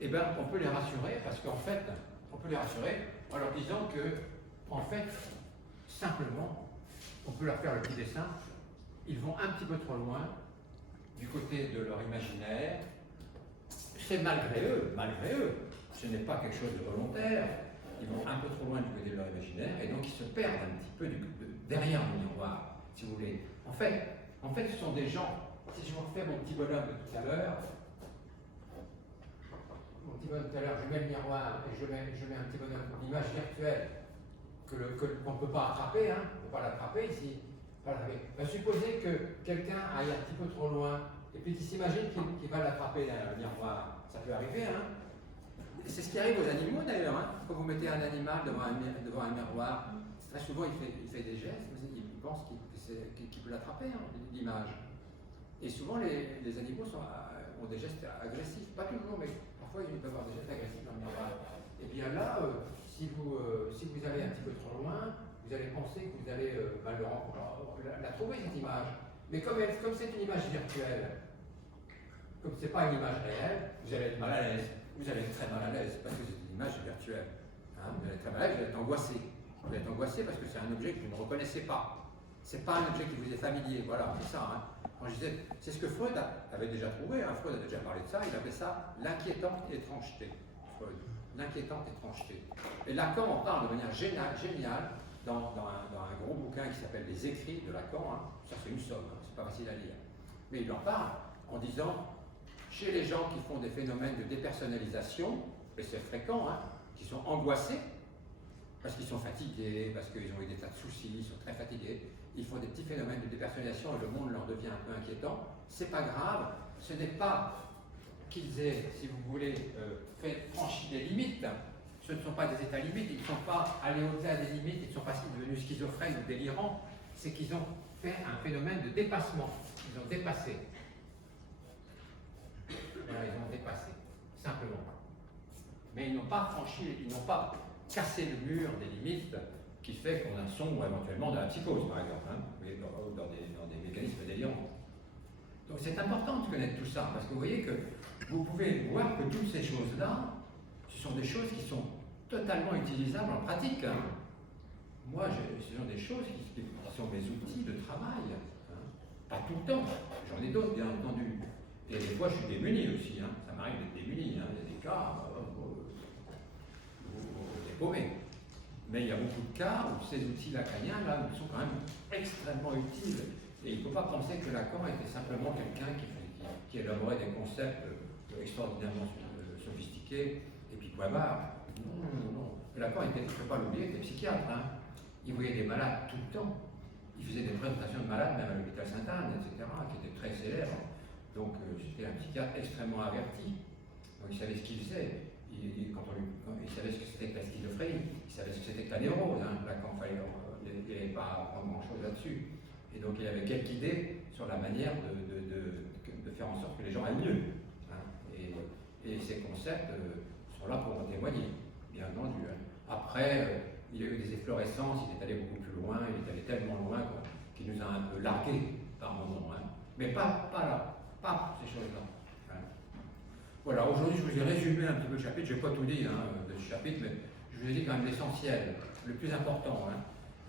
Eh bien, on peut les rassurer, parce qu'en fait, on peut les rassurer en leur disant que, en fait, simplement, on peut leur faire le petit dessin, ils vont un petit peu trop loin du côté de leur imaginaire. C'est malgré eux, ce n'est pas quelque chose de volontaire, ils vont un peu trop loin du côté de leur imaginaire, et donc ils se perdent un petit peu derrière le miroir, si vous voulez. En fait, ce sont des gens, si je vous refais mon petit bonhomme de tout à l'heure, je mets le miroir et je mets un petit bonhomme d'image virtuelle qu'on ne peut pas attraper, on ne peut pas l'attraper ici. Supposez que quelqu'un aille un petit peu trop loin et puis qu'il s'imagine qu'il va l'attraper derrière le miroir. Ça peut arriver, C'est ce qui arrive aux animaux d'ailleurs, Quand vous mettez un animal devant un miroir, très souvent il fait des gestes, pense qu'il peut l'attraper, hein, l'image. Et souvent, les animaux ont des gestes agressifs, pas toujours, mais parfois ils peuvent avoir des gestes agressifs dans le miroir. Et bien là, si vous allez un petit peu trop loin, vous allez penser que vous allez la trouver, cette image. Mais comme c'est une image virtuelle, comme ce n'est pas une image réelle, vous allez être mal à l'aise. Vous allez être très mal à l'aise parce que c'est une image virtuelle. Hein, vous allez être très mal à l'aise, vous allez être angoissé. Vous allez être angoissé parce que c'est un objet que vous ne reconnaissez pas. Ce n'est pas un objet qui vous est familier. Voilà, c'est ça. Hein. Quand je disais, c'est ce que Freud avait déjà trouvé. Hein. Freud avait déjà parlé de ça. Il appelait ça l'inquiétante étrangeté. Freud. L'inquiétante étrangeté. Et Lacan en parle de manière géniale dans un gros bouquin qui s'appelle Les Écrits de Lacan. Hein. Ça, c'est une somme. Hein. C'est pas facile à lire. Mais il en parle en disant, chez les gens qui font des phénomènes de dépersonnalisation, et c'est fréquent, hein, qui sont angoissés, parce qu'ils sont fatigués, parce qu'ils ont eu des tas de soucis, ils sont très fatigués, ils font des petits phénomènes de dépersonnalisation et le monde leur devient un peu inquiétant. C'est pas grave, ce n'est pas qu'ils aient, si vous voulez, franchi des limites, ce ne sont pas des états limites, ils ne sont pas allés au-delà des limites, ils ne sont pas devenus schizophrènes ou délirants, c'est qu'ils ont fait un phénomène de dépassement, ils ont dépassé. Voilà, ils ont dépassé, simplement. Mais ils n'ont pas franchi, ils n'ont pas cassé le mur des limites qui fait qu'on sombre éventuellement dans la psychose, par exemple, hein, dans des mécanismes délirants. Donc c'est important de connaître tout ça, parce que vous voyez que vous pouvez voir que toutes ces choses-là, ce sont des choses qui sont totalement utilisables en pratique. Hein. Moi, ce sont des choses qui sont mes outils de travail. Hein. Pas tout le temps, j'en ai d'autres, bien entendu. Et des fois, je suis démuni aussi, hein. Ça m'arrive d'être démuni, hein. Il y a des cas où on est paumé. Mais il y a beaucoup de cas où ces outils lacaniens, là, sont quand même extrêmement utiles. Et il ne faut pas penser que Lacan était simplement quelqu'un qui élaborait des concepts extraordinairement sophistiqués et puis bavard. Non. Lacan était, il ne faut pas l'oublier, était psychiatre. Hein. Il voyait des malades tout le temps. Il faisait des présentations de malades, même à l'hôpital Sainte-Anne, etc., qui étaient très célèbres. Donc c'était un psychiatre extrêmement averti. Donc il savait ce qu'il faisait. Il savait ce que c'était que la schizophrénie, il savait ce que c'était que la névrose. Hein. Lacan, il n'avait pas à apprendre grand-chose là-dessus. Et donc il avait quelques idées sur la manière de faire en sorte que les gens aillent mieux. Hein. Et ces concepts sont là pour en témoigner, bien entendu. Hein. Après, il y a eu des efflorescences, il est allé beaucoup plus loin, il est allé tellement loin qu'il nous a un peu largués par moments. Hein. Mais pas là, pas ces choses-là. Hein. Voilà, aujourd'hui je vous ai résumé un petit peu le chapitre, je n'ai pas tout dit de ce chapitre, mais je vous ai dit quand même l'essentiel, le plus important, hein,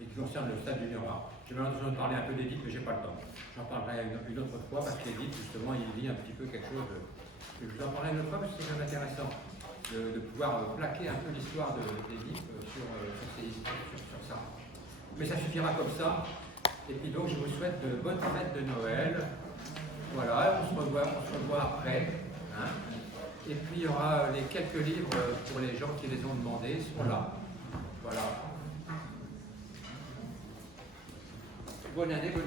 et qui concerne le stade du miroir. J'ai besoin de parler un peu d'Édith, mais je n'ai pas le temps. J'en parlerai une autre fois parce qu'Édith, justement, il dit un petit peu quelque chose. Je vous en parlerai une autre fois parce que c'est quand même intéressant de pouvoir plaquer un peu l'histoire d'Édith sur ça. Mais ça suffira comme ça. Et puis donc, je vous souhaite de bonnes fêtes de Noël. Voilà, on se revoit après. Hein. Et puis, il y aura les quelques livres pour les gens qui les ont demandés, seront là. Voilà. Bonne année, bonne